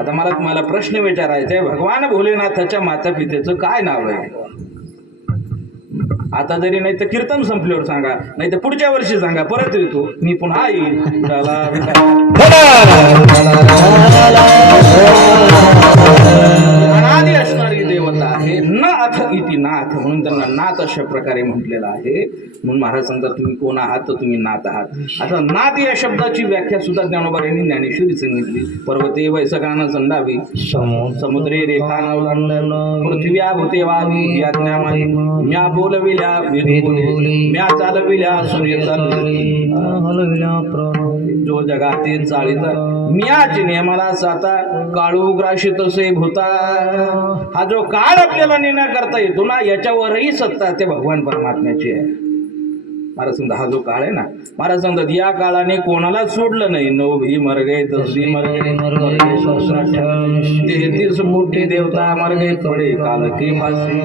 आता मला तुम्हाला प्रश्न विचारायचा आहे, भगवान भोलेनाथाच्या माता पितेचं काय नाव आहे? आता जरी नाही तर कीर्तन संपल्यावर सांगा, नाही तर पुढच्या वर्षी सांगा. परत येतो मी पुन्हा येईल. अनादि असणारी देवता आहे. न अथ इति नाथ, म्हणून त्यांना नाथ अशा प्रकारे म्हटलेलं आहे. म्हणून महाराज सांगतात तुम्ही कोण आहात तर तुम्ही नाथ आहात. आता नाथ या शब्दाची व्याख्या सुद्धा ज्ञानोबांनी ज्ञानेश्वरी सांगितली. पर्वते वैसकान संडावी समुद्रे रेखा नवलंडन पृथ्व्या भूते वावी याज्ञामाई म्या बोलविल्या म्या चालविल्या सूर्य जो जगाते चाळीत म्याच नियमाला साता काळू ग्राशी तसे भूता. हा जो काळ आपल्याला निर्णय करता येतो ना याच्यावरही सत्ता ते भगवान परमात्म्याची आहे. महाराज समजा हा जो काळ आहे ना, महाराज समजत या काळाने कोणालाच सोडलं नाही. नऊ भी मर गए, 10 भी मर गए, 33 मोठी देवता मर गए, थोडे काल के फासी.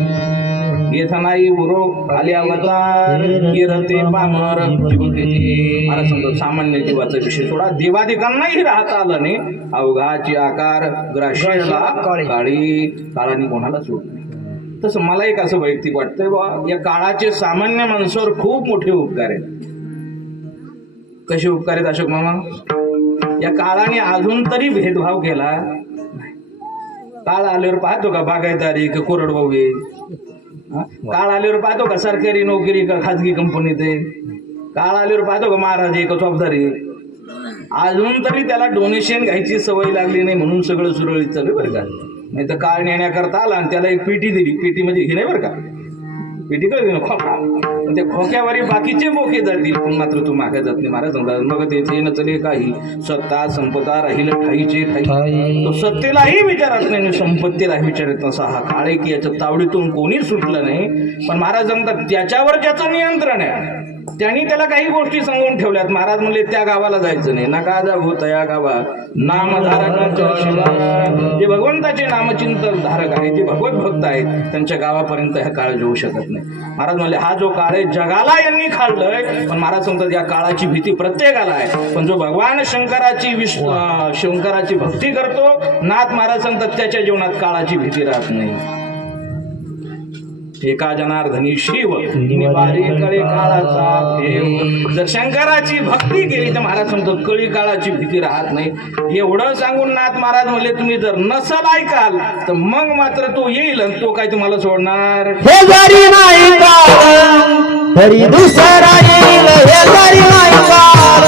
येथनाई उरो आली अवतार किरते पामर जीवकेती. मला समजा सामान्य जीवाचा विषय थोडा देवादिकांनाही राहता आलं नाही. अवघाची आकार ग्राशीला काळी काळाने कोणाला सोड नाही. तसं मला एक असं वैयक्तिक वाटतंय बा, या काळाचे सामान्य माणसावर खूप मोठे उपकार आहेत. कसे उपकार आहेत अशोक मामा? या काळाने अजून तरी भेदभाव केला नाही. काळ आल्यावर पाहतो का बागायतदारी का कोरडवाहू आहे? काळ आल्यावर पाहतो का सरकारी नोकरी का खाजगी कंपनीत आहे? काळ आल्यावर पाहतो का महाराज आहे का चौकदार आहे? अजून तरी त्याला डोनेशन घ्यायची सवय लागली नाही म्हणून सगळं सुरळीत चालू बरं का. नाही तर काळ नेण्याकरता आला आणि त्याला एक पेटी दिली. पेटी म्हणजे हे नाही बरं का, पेटी कळली ना, खोका. पण त्या खोक्यावरी बाकीचे मोके जातील पण मात्र तू मागे जात नाही. महाराज मग तेथे नचले काही सत्ता संपदा राहील ठाईचे ठाई. तो सत्तेलाही विचारत नाही आणि संपत्तीलाही विचारत नसा हा काळ आहे की याच्या तावडीतून कोणी सुटलं नाही. पण महाराज सांगतात त्याच्यावर ज्याचं नियंत्रण आहे त्यांनी त्याला काही गोष्टी सांगून ठेवल्यात. महाराज म्हणले त्या गावाला जायचं नाही, नका जाऊ त्या गावात नामधारकाच्या शिवाय. जे भगवंताचे नामचिंतन धारक आहे, जे भगवत भक्त आहेत त्यांच्या गावापर्यंत हा काळ येऊ शकत नाही. महाराज म्हणले हा जो काळ आहे जगाला यांनी खाल्लंय. पण महाराज सांगतात या काळाची भीती प्रत्येकाला आहे. पण जो भगवान शंकराची भक्ती करतो नाथ, महाराज सांगतात त्याच्या जीवनात काळाची भीती राहत नाही. एका जनार्दनी शिव निवारी कळी काळाचा देव. जर शंकराची भक्ती केली तर महाराज सांगतो कळी काळाची भीती राहत नाही. एवढं सांगून नाथ महाराज म्हणले तुम्ही जर नसल ऐकाल तर मग मात्र तो येईल आणि तो काय तुम्हाला सोडणार. हे जरी नाही काळ तरी दुसरा येईल. हे जरी नाही काळ,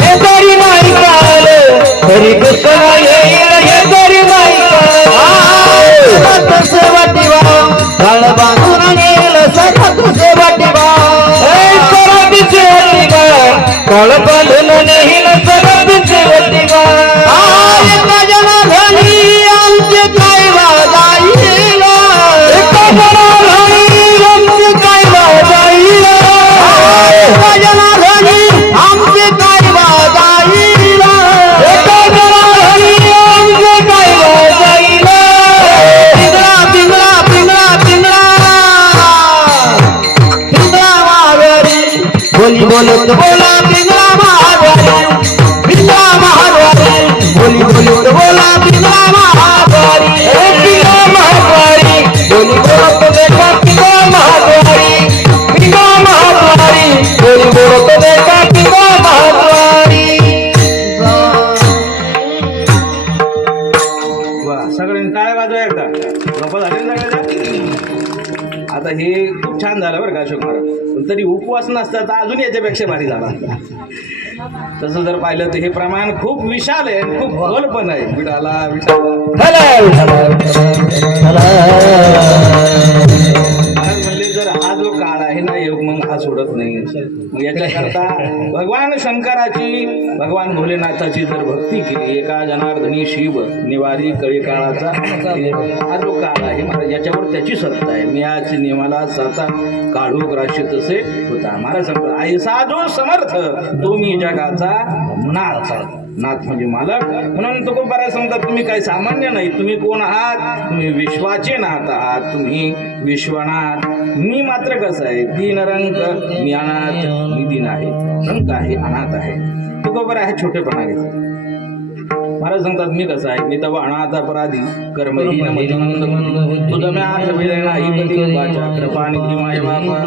हे जरी नाही काळ तरी दुसरा येईल. हे जरी नाही काळ बांधून येईल सगळं तुझे वाटिवा. तुझे वाटिवा काळ बांधून नेईल सगळं तुझे वाटिवा. जनार्दनी आमचे काय वाजाईल. आमचे काय वाजाईल. जनार्दनी आमचे काय वाजाईल. जनार्दनी आमचे काय वाजाईल. पिंगळा पिंगळा पिंगळा पिंगळा पिंगळा महाद्वारी बोली बोलत बोला. पिंगळा महाद्वारी पिंगळा महाद्वारी बोली बोलत बोला. पिंगळा महाद्वारी पिंगळा महाद्वारी बोली बोलत देखा. पिंगळा महाद्वारी पिंगळा महाद्वारी बोली बोलत देखा. पिंगळा महाद्वारी. वा सगळ्यांनी टाळ्या वाजवा एकदा. गप्पा झाले ना सगळ्याच्या? आता हे खूप छान झालं बरं का अशोक महाराज. पण तरी उपवास नसता तर अजून याच्यापेक्षा भारी झाला असता. तसं जर पाहिलं तर हे प्रमाण खूप विशाल आहे, खूप खोल पण आहे. विठाला महाराज म्हणले जर हा जो काळ आहे ना योग मग हा सोडत नाही. मग याच्याकरता भगवान शंकराची भगवान भोलेनाथाची जर भक्ती केली, एका जनार्दनी शिव निवारी कळी काळाचा हा जो काळ आहे महाराज याच्यावर त्याची सत्ता आहे. मी आज नियमाला साता काढू ग्राह्य तसे होता. महाराज सांगतात ऐसा जो समर्थ तो मी जगाचा नाथ. नाथ म्हणजे मालक. म्हणून तो बऱ्याच सांगतात तुम्ही काही सामान्य नाही. तुम्ही कोण आहात? तुम्ही विश्वाचे नाथ आहात. तुम्ही विश्वनाथ. मी मात्र कसं आहे दीनरंग. मी अनाथ, मी दीन आहे, रंग आहे, अनाथ आहे. तो बरं आहे छोटेपणा घेतो. महाराज सांगतात मी कसं आहे मी तव अनाथ अपराधी कर्महीन मजमंद तुझं म्याथ विलय नाही कधी वाचा कृपानिधी माय बापा.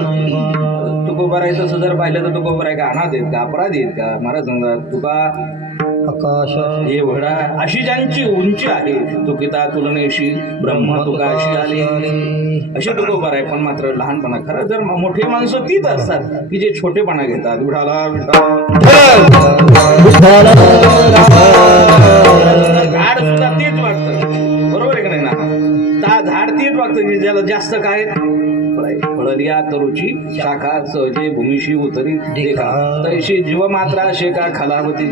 तू बरं आहे तसं जर पाहिलं तर तू बरं आहे का अनाथ आहेत का अपराधी आहेत का? महाराज सांगतात तुका आकाश हे वडा अशी ज्यांची उंची आहे तुकिता तुलनेशी ब्रह्म तुका अशी आली अशी तुको बरं आहे. पण मात्र लहानपणा खरं जर मोठे माणसं तीच असतात की जे छोटेपणा घेतात. विठाला झाड सुद्धा तेच वाटतं बरोबर आहे का नाही ना? झाड तेच वाटतं की ज्याला जास्त काय फळलिया तरुची शाखा सहजे भूमीशी उतरी देखा तैशी जीव मात्रा शेका खालावती.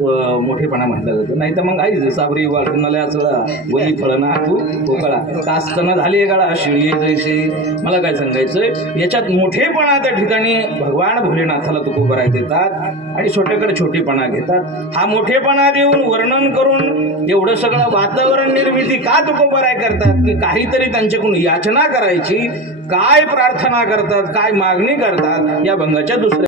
मोठेपणा म्हटलं जातं. नाही तर मग आई साबरी वाटणाला असला वली फळना तू पोकळा कास्तनं झाली गाळा शिळी जैसे. मला काय सांगायचंय याच्यात मोठेपणा त्या ठिकाणी भगवान भोलेनाथाला तुकोबराय देतात आणि छोट्याकडे छोटेपणा घेतात. हा मोठेपणा देऊन वर्णन करून एवढं सगळं वातावरण निर्मिती का तुकोबराय करतात की काहीतरी त्यांच्याकडून याचना करायची, काय प्रार्थना करतात, काय मागणी करतात या भंगाच्या दुसऱ्या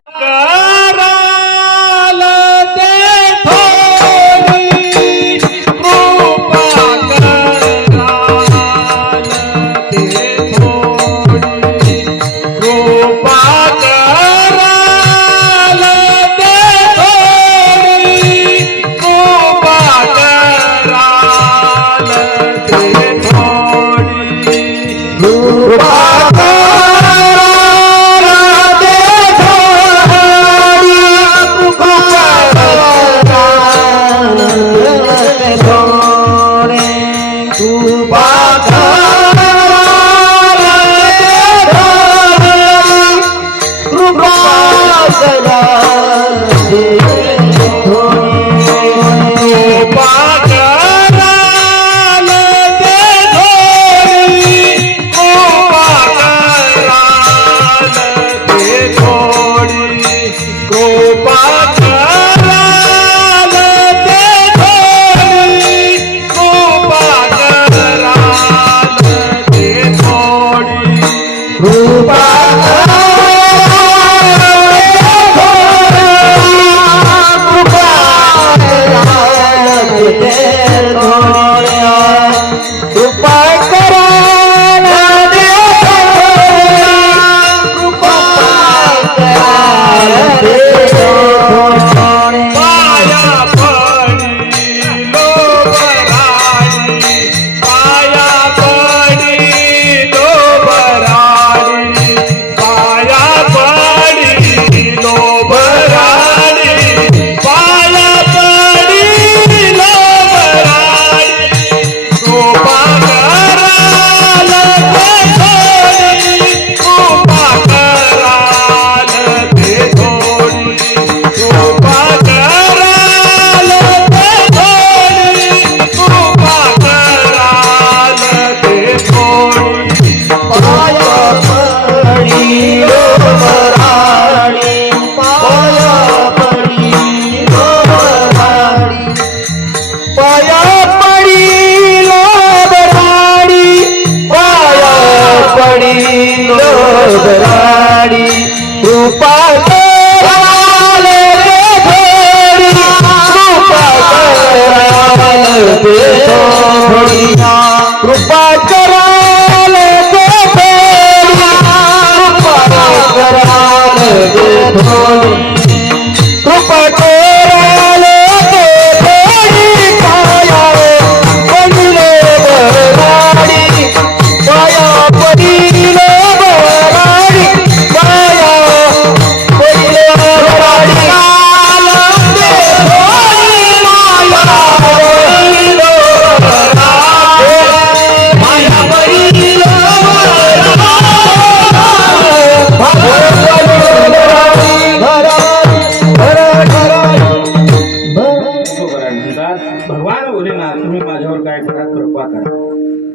भगवान भोलेनाथ तुम्ही माझ्यावर काय करा, कृपा करा.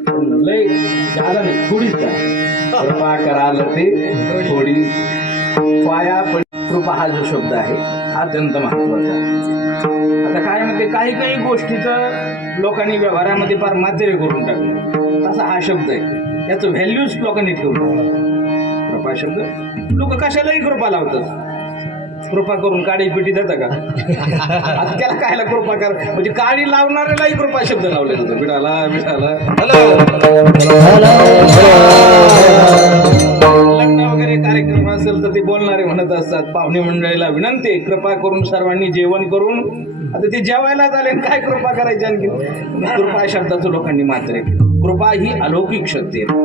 पण लय ज्यादा नाही, थोडीच करा. कृपा कराल ते थोडी. पाया पण कृपा हा जो शब्द आहे हा अत्यंत महत्वाचा आहे. आता काय म्हणते काही काही गोष्टीचं लोकांनी व्यवहारामध्ये फार मात्रे करून टाकलं. तसा हा शब्द आहे, याचं व्हॅल्यूज लोकांनी ठेवलं. कृपा शब्द लोक कशालाही कृपा लावतात. कृपा करून काळी पिठी देतं का? आता त्याला कायला कृपा कर, म्हणजे काळी लावणाऱ्यालाही कृपा शब्द लावले जातं. बिडाला बिडाला लग्न वगैरे कार्यक्रम असेल तर ते बोलणारे म्हणत असतात पाहुणे मंडळीला विनंती कृपा करून सर्वांनी जेवण करून. आता ते जेवायला झाले काय कृपा करायची आणखी. कृपा शब्दाचं लोकांनी मात्र कृपा ही अलौकिक शक्ती आहे.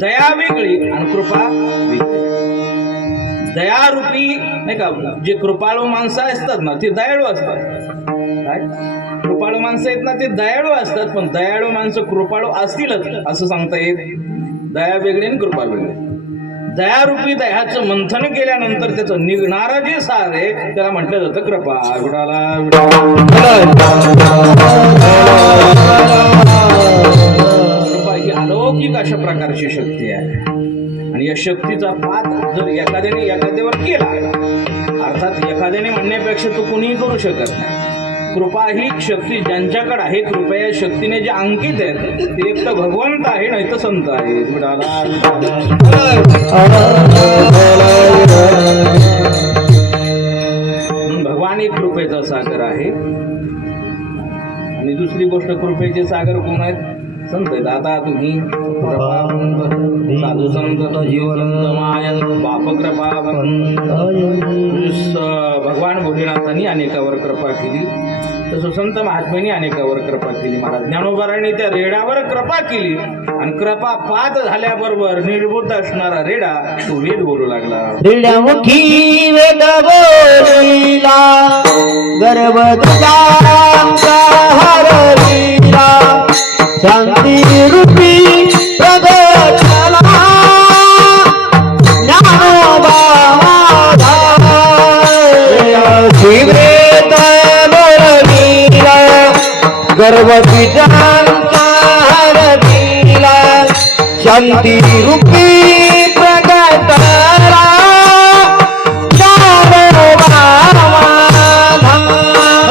दया वेगळी आणि कृपा वेगळी. दयारूपी नाही का, जे कृपाळू माणसं असतात ना ते दयाळू असतात. काय कृपाळू माणसं आहेत ना ते दयाळू असतात, पण दयाळू माणसं कृपाळू असतीलच असं सांगता येत. दया वेगळी आणि कृपा वेगळी. दयारूपी दह्याचं मंथन केल्यानंतर त्याचं निघणारं जे सार आहे त्याला म्हटलं जातं कृपा. विडाला कृपा ही अलौकिक अशा प्रकारची शक्ती आहे आणि या शक्तीचा पात जर एखाद्याने एखाद्यावर केला, अर्थात एखाद्याने म्हणण्यापेक्षा तो कुणीही करू शकत नाही. कृपा ही शक्ती ज्यांच्याकडे आहे, कृपा या शक्तीने जे अंकित आहेत ते एक तर भगवंत आहे नाही तर संत आहे. भगवान एक कृपेचा सागर आहे आणि दुसरी गोष्ट कृपेचे सागर कोण आहेत? संत आहेत. आता तुम्ही साधू संत बाप कृपा भगवान भोलेनाथांनी अनेकावर कृपा केली, तसं संत महात्म्यांनी अनेकावर कृपा केली. महाराज ज्ञानोबारांनी त्या रेड्यावर कृपा केली आणि कृपा पात झाल्याबरोबर निर्बुद्ध असणारा रेडा तो वेद बोलू लागला. रेड्यामुखी वेद बोलिला गर्भ तुझा हरविला शांती रूपी प्रगट झाला ज्ञानोबा माझा. शिवेत बोलविला गर्भ तुझा हरविला शांती रूपी प्रगट झाला ज्ञानोबा माझा.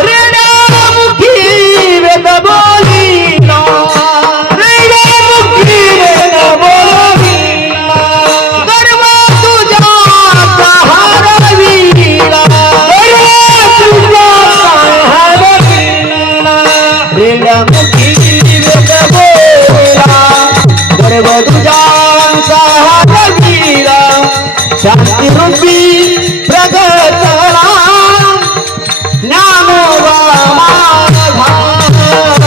रेड्यामुखी वेद बोलिला रेड्यामुखी वेद बोलिला गर्भ तुझा हरविला गर्भ तुझा हरविला. रेड्यामुखी वेद बोलिला गर्भ तुझा हरविला शांती रूपी प्रगट झाला ज्ञानोबा माझा.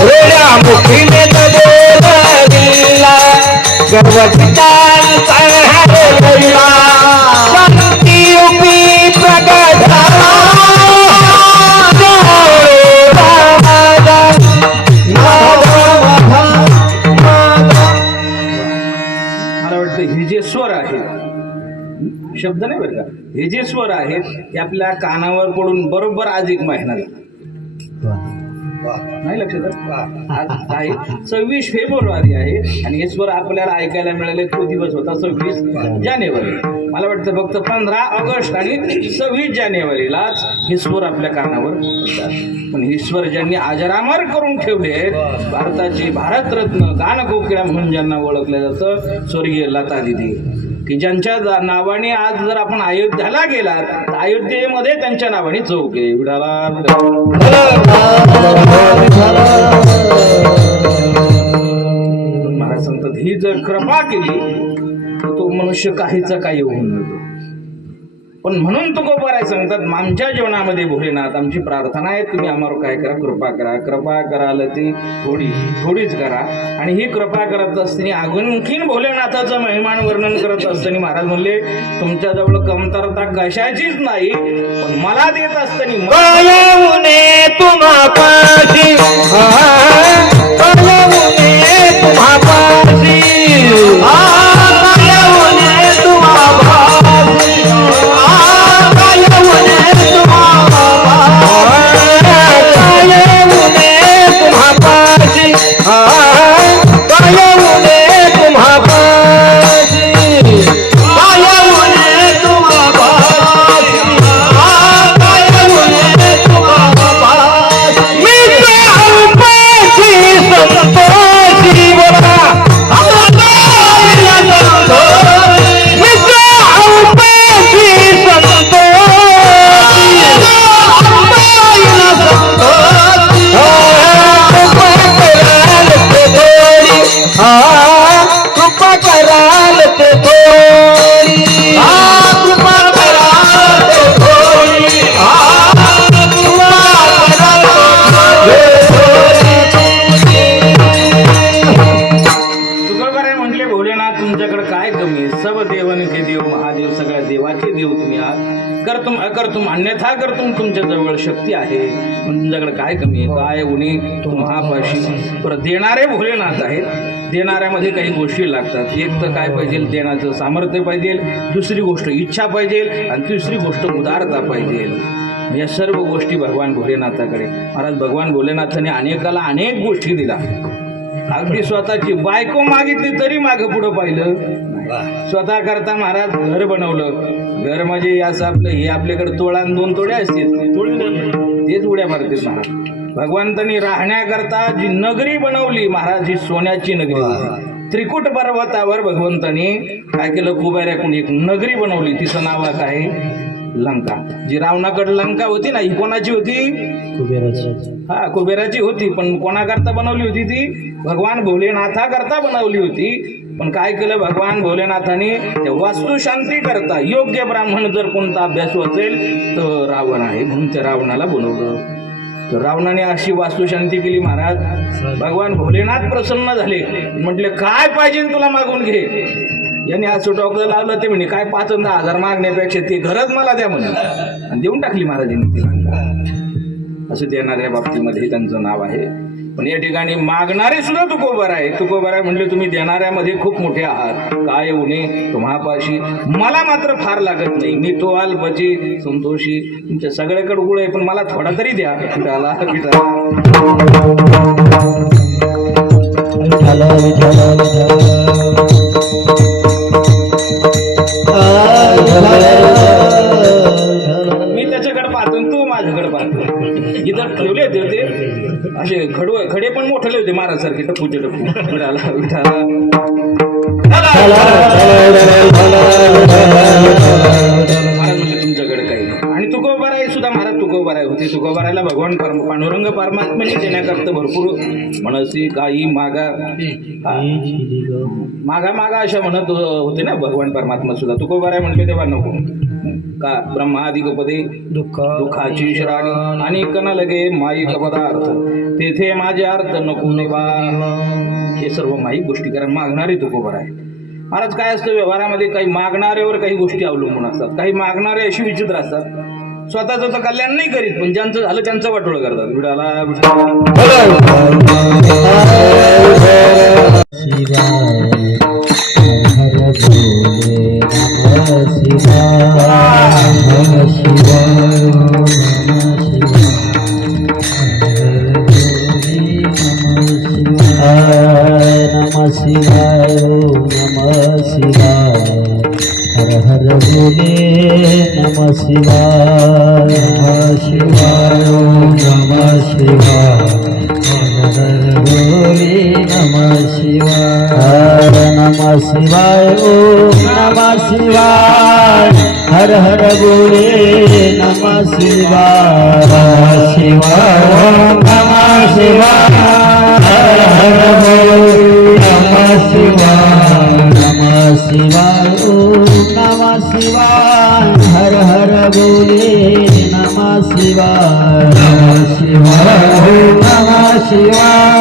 रेड्यामुखी वेद बोलिला गर्भ तुझा हरविला शांती रूपी प्रगट झाला ज्ञानोबा माझा. मला वाटतं हे जे स्वर आहेत, शब्द नाही बरं का, हे जे स्वर आहेत ते आपल्या कानावर पडून बरोबर आज 1 महिना झाला. नाही लक्षात? आज आहे 26 फेब्रुवारी आहे आणि हे स्वर आपल्याला ऐकायला मिळाले तो दिवस होता 26 जानेवारी. मला वाटतं फक्त 15 ऑगस्ट आणि 26 जानेवारीलाच हे स्वर आपल्या कानावर पडतात. पण हे स्वर ज्यांनी अजरामर करून ठेवले आहेत, भारताचे भारतरत्न गानकोकिळा म्हणून ज्यांना ओळखलं जातं, स्वर्गीय लता दिदी, की ज्यांच्या नावाने आज जर आपण अयोध्याला गेलात तर अयोध्येमध्ये त्यांच्या नावाने चौक आहे. विडाला महाराज सांगतात ही जर कृपा केली तर तो मनुष्य काहीचा काही होऊन जातो. पण म्हणून तुकोबाराय सांगतात आमच्या जीवनामध्ये भोलेनाथ आमची प्रार्थना आहे, तुम्ही आम्हाला काय करा, कृपा करा. कृपा कराल ती थोडीच करा. आणि ही कृपा करत असताना आणखीन भोलेनाथाचं महिमान वर्णन करत असताना महाराज म्हणले तुमच्याजवळ कमतरता कशाचीच नाही, पण मला देत असताना कळवणे तुम्हा पाशी कळवणे तुम्हा पाशी कळवणे तुम्हा पाशी कळवणे तुम्हा पाशी कळवणे तुम्हा पाशी कळवणे तुम्हा पाशी कळवणे तुम्हा पाशी. मित्र अल्पाशी संतोषी बोला तुमच्याकडे काय कमी आहे? सब देवन के देव महादेव, सगळ्या देवाचे देव तुम्ही आहात. करतुम अकर्तुम अन्यथा करतुम, तुमच्या जवळ शक्ती आहे. पण तुमच्याकडे काय कमी आहे? काय उणे तुम्हापाशी. बरं, देणारे भोलेनाथ आहेत. देणाऱ्यामध्ये काही गोष्टी लागतात. एक तर काय पाहिजे? देण्याचं सामर्थ्य पाहिजे. दुसरी गोष्ट इच्छा पाहिजे. आणि तिसरी गोष्ट उदारता पाहिजे. या सर्व गोष्टी भगवान भोलेनाथाकडे. महाराज भगवान भोलेनाथाने अनेकाला अनेक गोष्टी दिल्या. अगदी स्वतःची बायको मागितली तरी मागं पुढं पाहिलं. स्वतः करता महाराज घर बनवलं. घर म्हणजे असं आपलं हे आपल्याकडे तोळा आणि 2 तोडे असतील, तेच उड्या मारतील महाराज. भगवंतांनी राहण्याकरता जी नगरी बनवली महाराज, ही सोन्याची नगरी होती. त्रिकुट पर्वतावर भगवंतांनी काय केलं? कुबेराकडून एक नगरी बनवली. तिचं नाव काय? लंका. जी रावणाकडे लंका होती ना, ही कोणाची होती? हा, कुबेराची होती. पण कोणाकरता बनवली होती ती? भगवान भोलेनाथाकरता बनवली होती. पण काय केलं भगवान भोलेनाथाने? वास्तुशांती करता योग्य ब्राह्मण जर कोणता अभ्यास असेल तर रावण आहे, म्हणून त्या रावणाला बनवलं. तर रावणाने अशी वास्तुशांती केली महाराज. भगवान भोलेनाथ प्रसन्न झाले. म्हटले काय पाहिजे तुला मागून घे. यांनी असं डोकं लावलं. ते म्हणे काय 5,000 मागण्यापेक्षा ते घरच मला द्या म्हणे. आणि देऊन टाकली महाराजांनी तिला. असं देणाऱ्या बाबतीमध्ये त्यांचं नाव आहे. पण या ठिकाणी मागणारे सुद्धा तुकोबर आहे. तुकोबर आहे म्हणजे तुम्ही देणाऱ्यामध्ये खूप मोठे आहात. काय उणे तुम्हापाशी, मला मात्र फार लागत नाही. मी तो अल्पची संतोषी. तुमच्या सगळ्याकडे गुळ आहे, पण मला थोडा तरी द्या. विठाला मी त्याच्याकडे पाहतो, तू माझ्याकडे पाहतो. इथं ठेवले होते ते असे खडे पण मोठे होते महाराजसारखे, टप्पूचे टप्पू. विठाला विठाला महाराज म्हणजे तुमच्याकडे काही नाही. आणि तुकोबाराय सुद्धा महाराज तुकोबाराय होते. तुकोबारायला भगवान पांडुरंग परमात्म्याने देण्याकरता भरपूर म्हणसी काही मागा मागा मागा अशा म्हणत होते ना भगवान परमात्मा सुद्धा. तुकोबाराय म्हटले तेव्हा नको का ब्रह्मादिक पदे दुःखाची श्राणी आणि कण लगे माईक पदार्थ तेथे माझे अर्थ नको नेवा. हे सर्व माईक गोष्टी कारण मागणारे तुकोबाराय. महाराज काय असतं व्यवहारामध्ये? काही मागणाऱ्यावर काही गोष्टी अवलंबून असतात. काही मागणारे अशी विचित्र असतात, स्वतःचं तर कल्याण नाही करीत, पण ज्यांचं झालं त्यांचं वाटोळं करतात. विडाला शिवाय नमः शिवाय हर हर बोले नमः शिवाय नमः शिवाय नमः शिवाय हर हर बोले नमः शिवाय नमः शिवाय ओम नमः शिवाय हर हर बोले नमः शिवाय नमः शिवाय ओम नमः शिवाय हर हर बोले नमः शिवाय नमः शिवाय ओम नमः शिवाय हर हर बोले नमः शिवाय नमः शिवाय ओम नमः शिवाय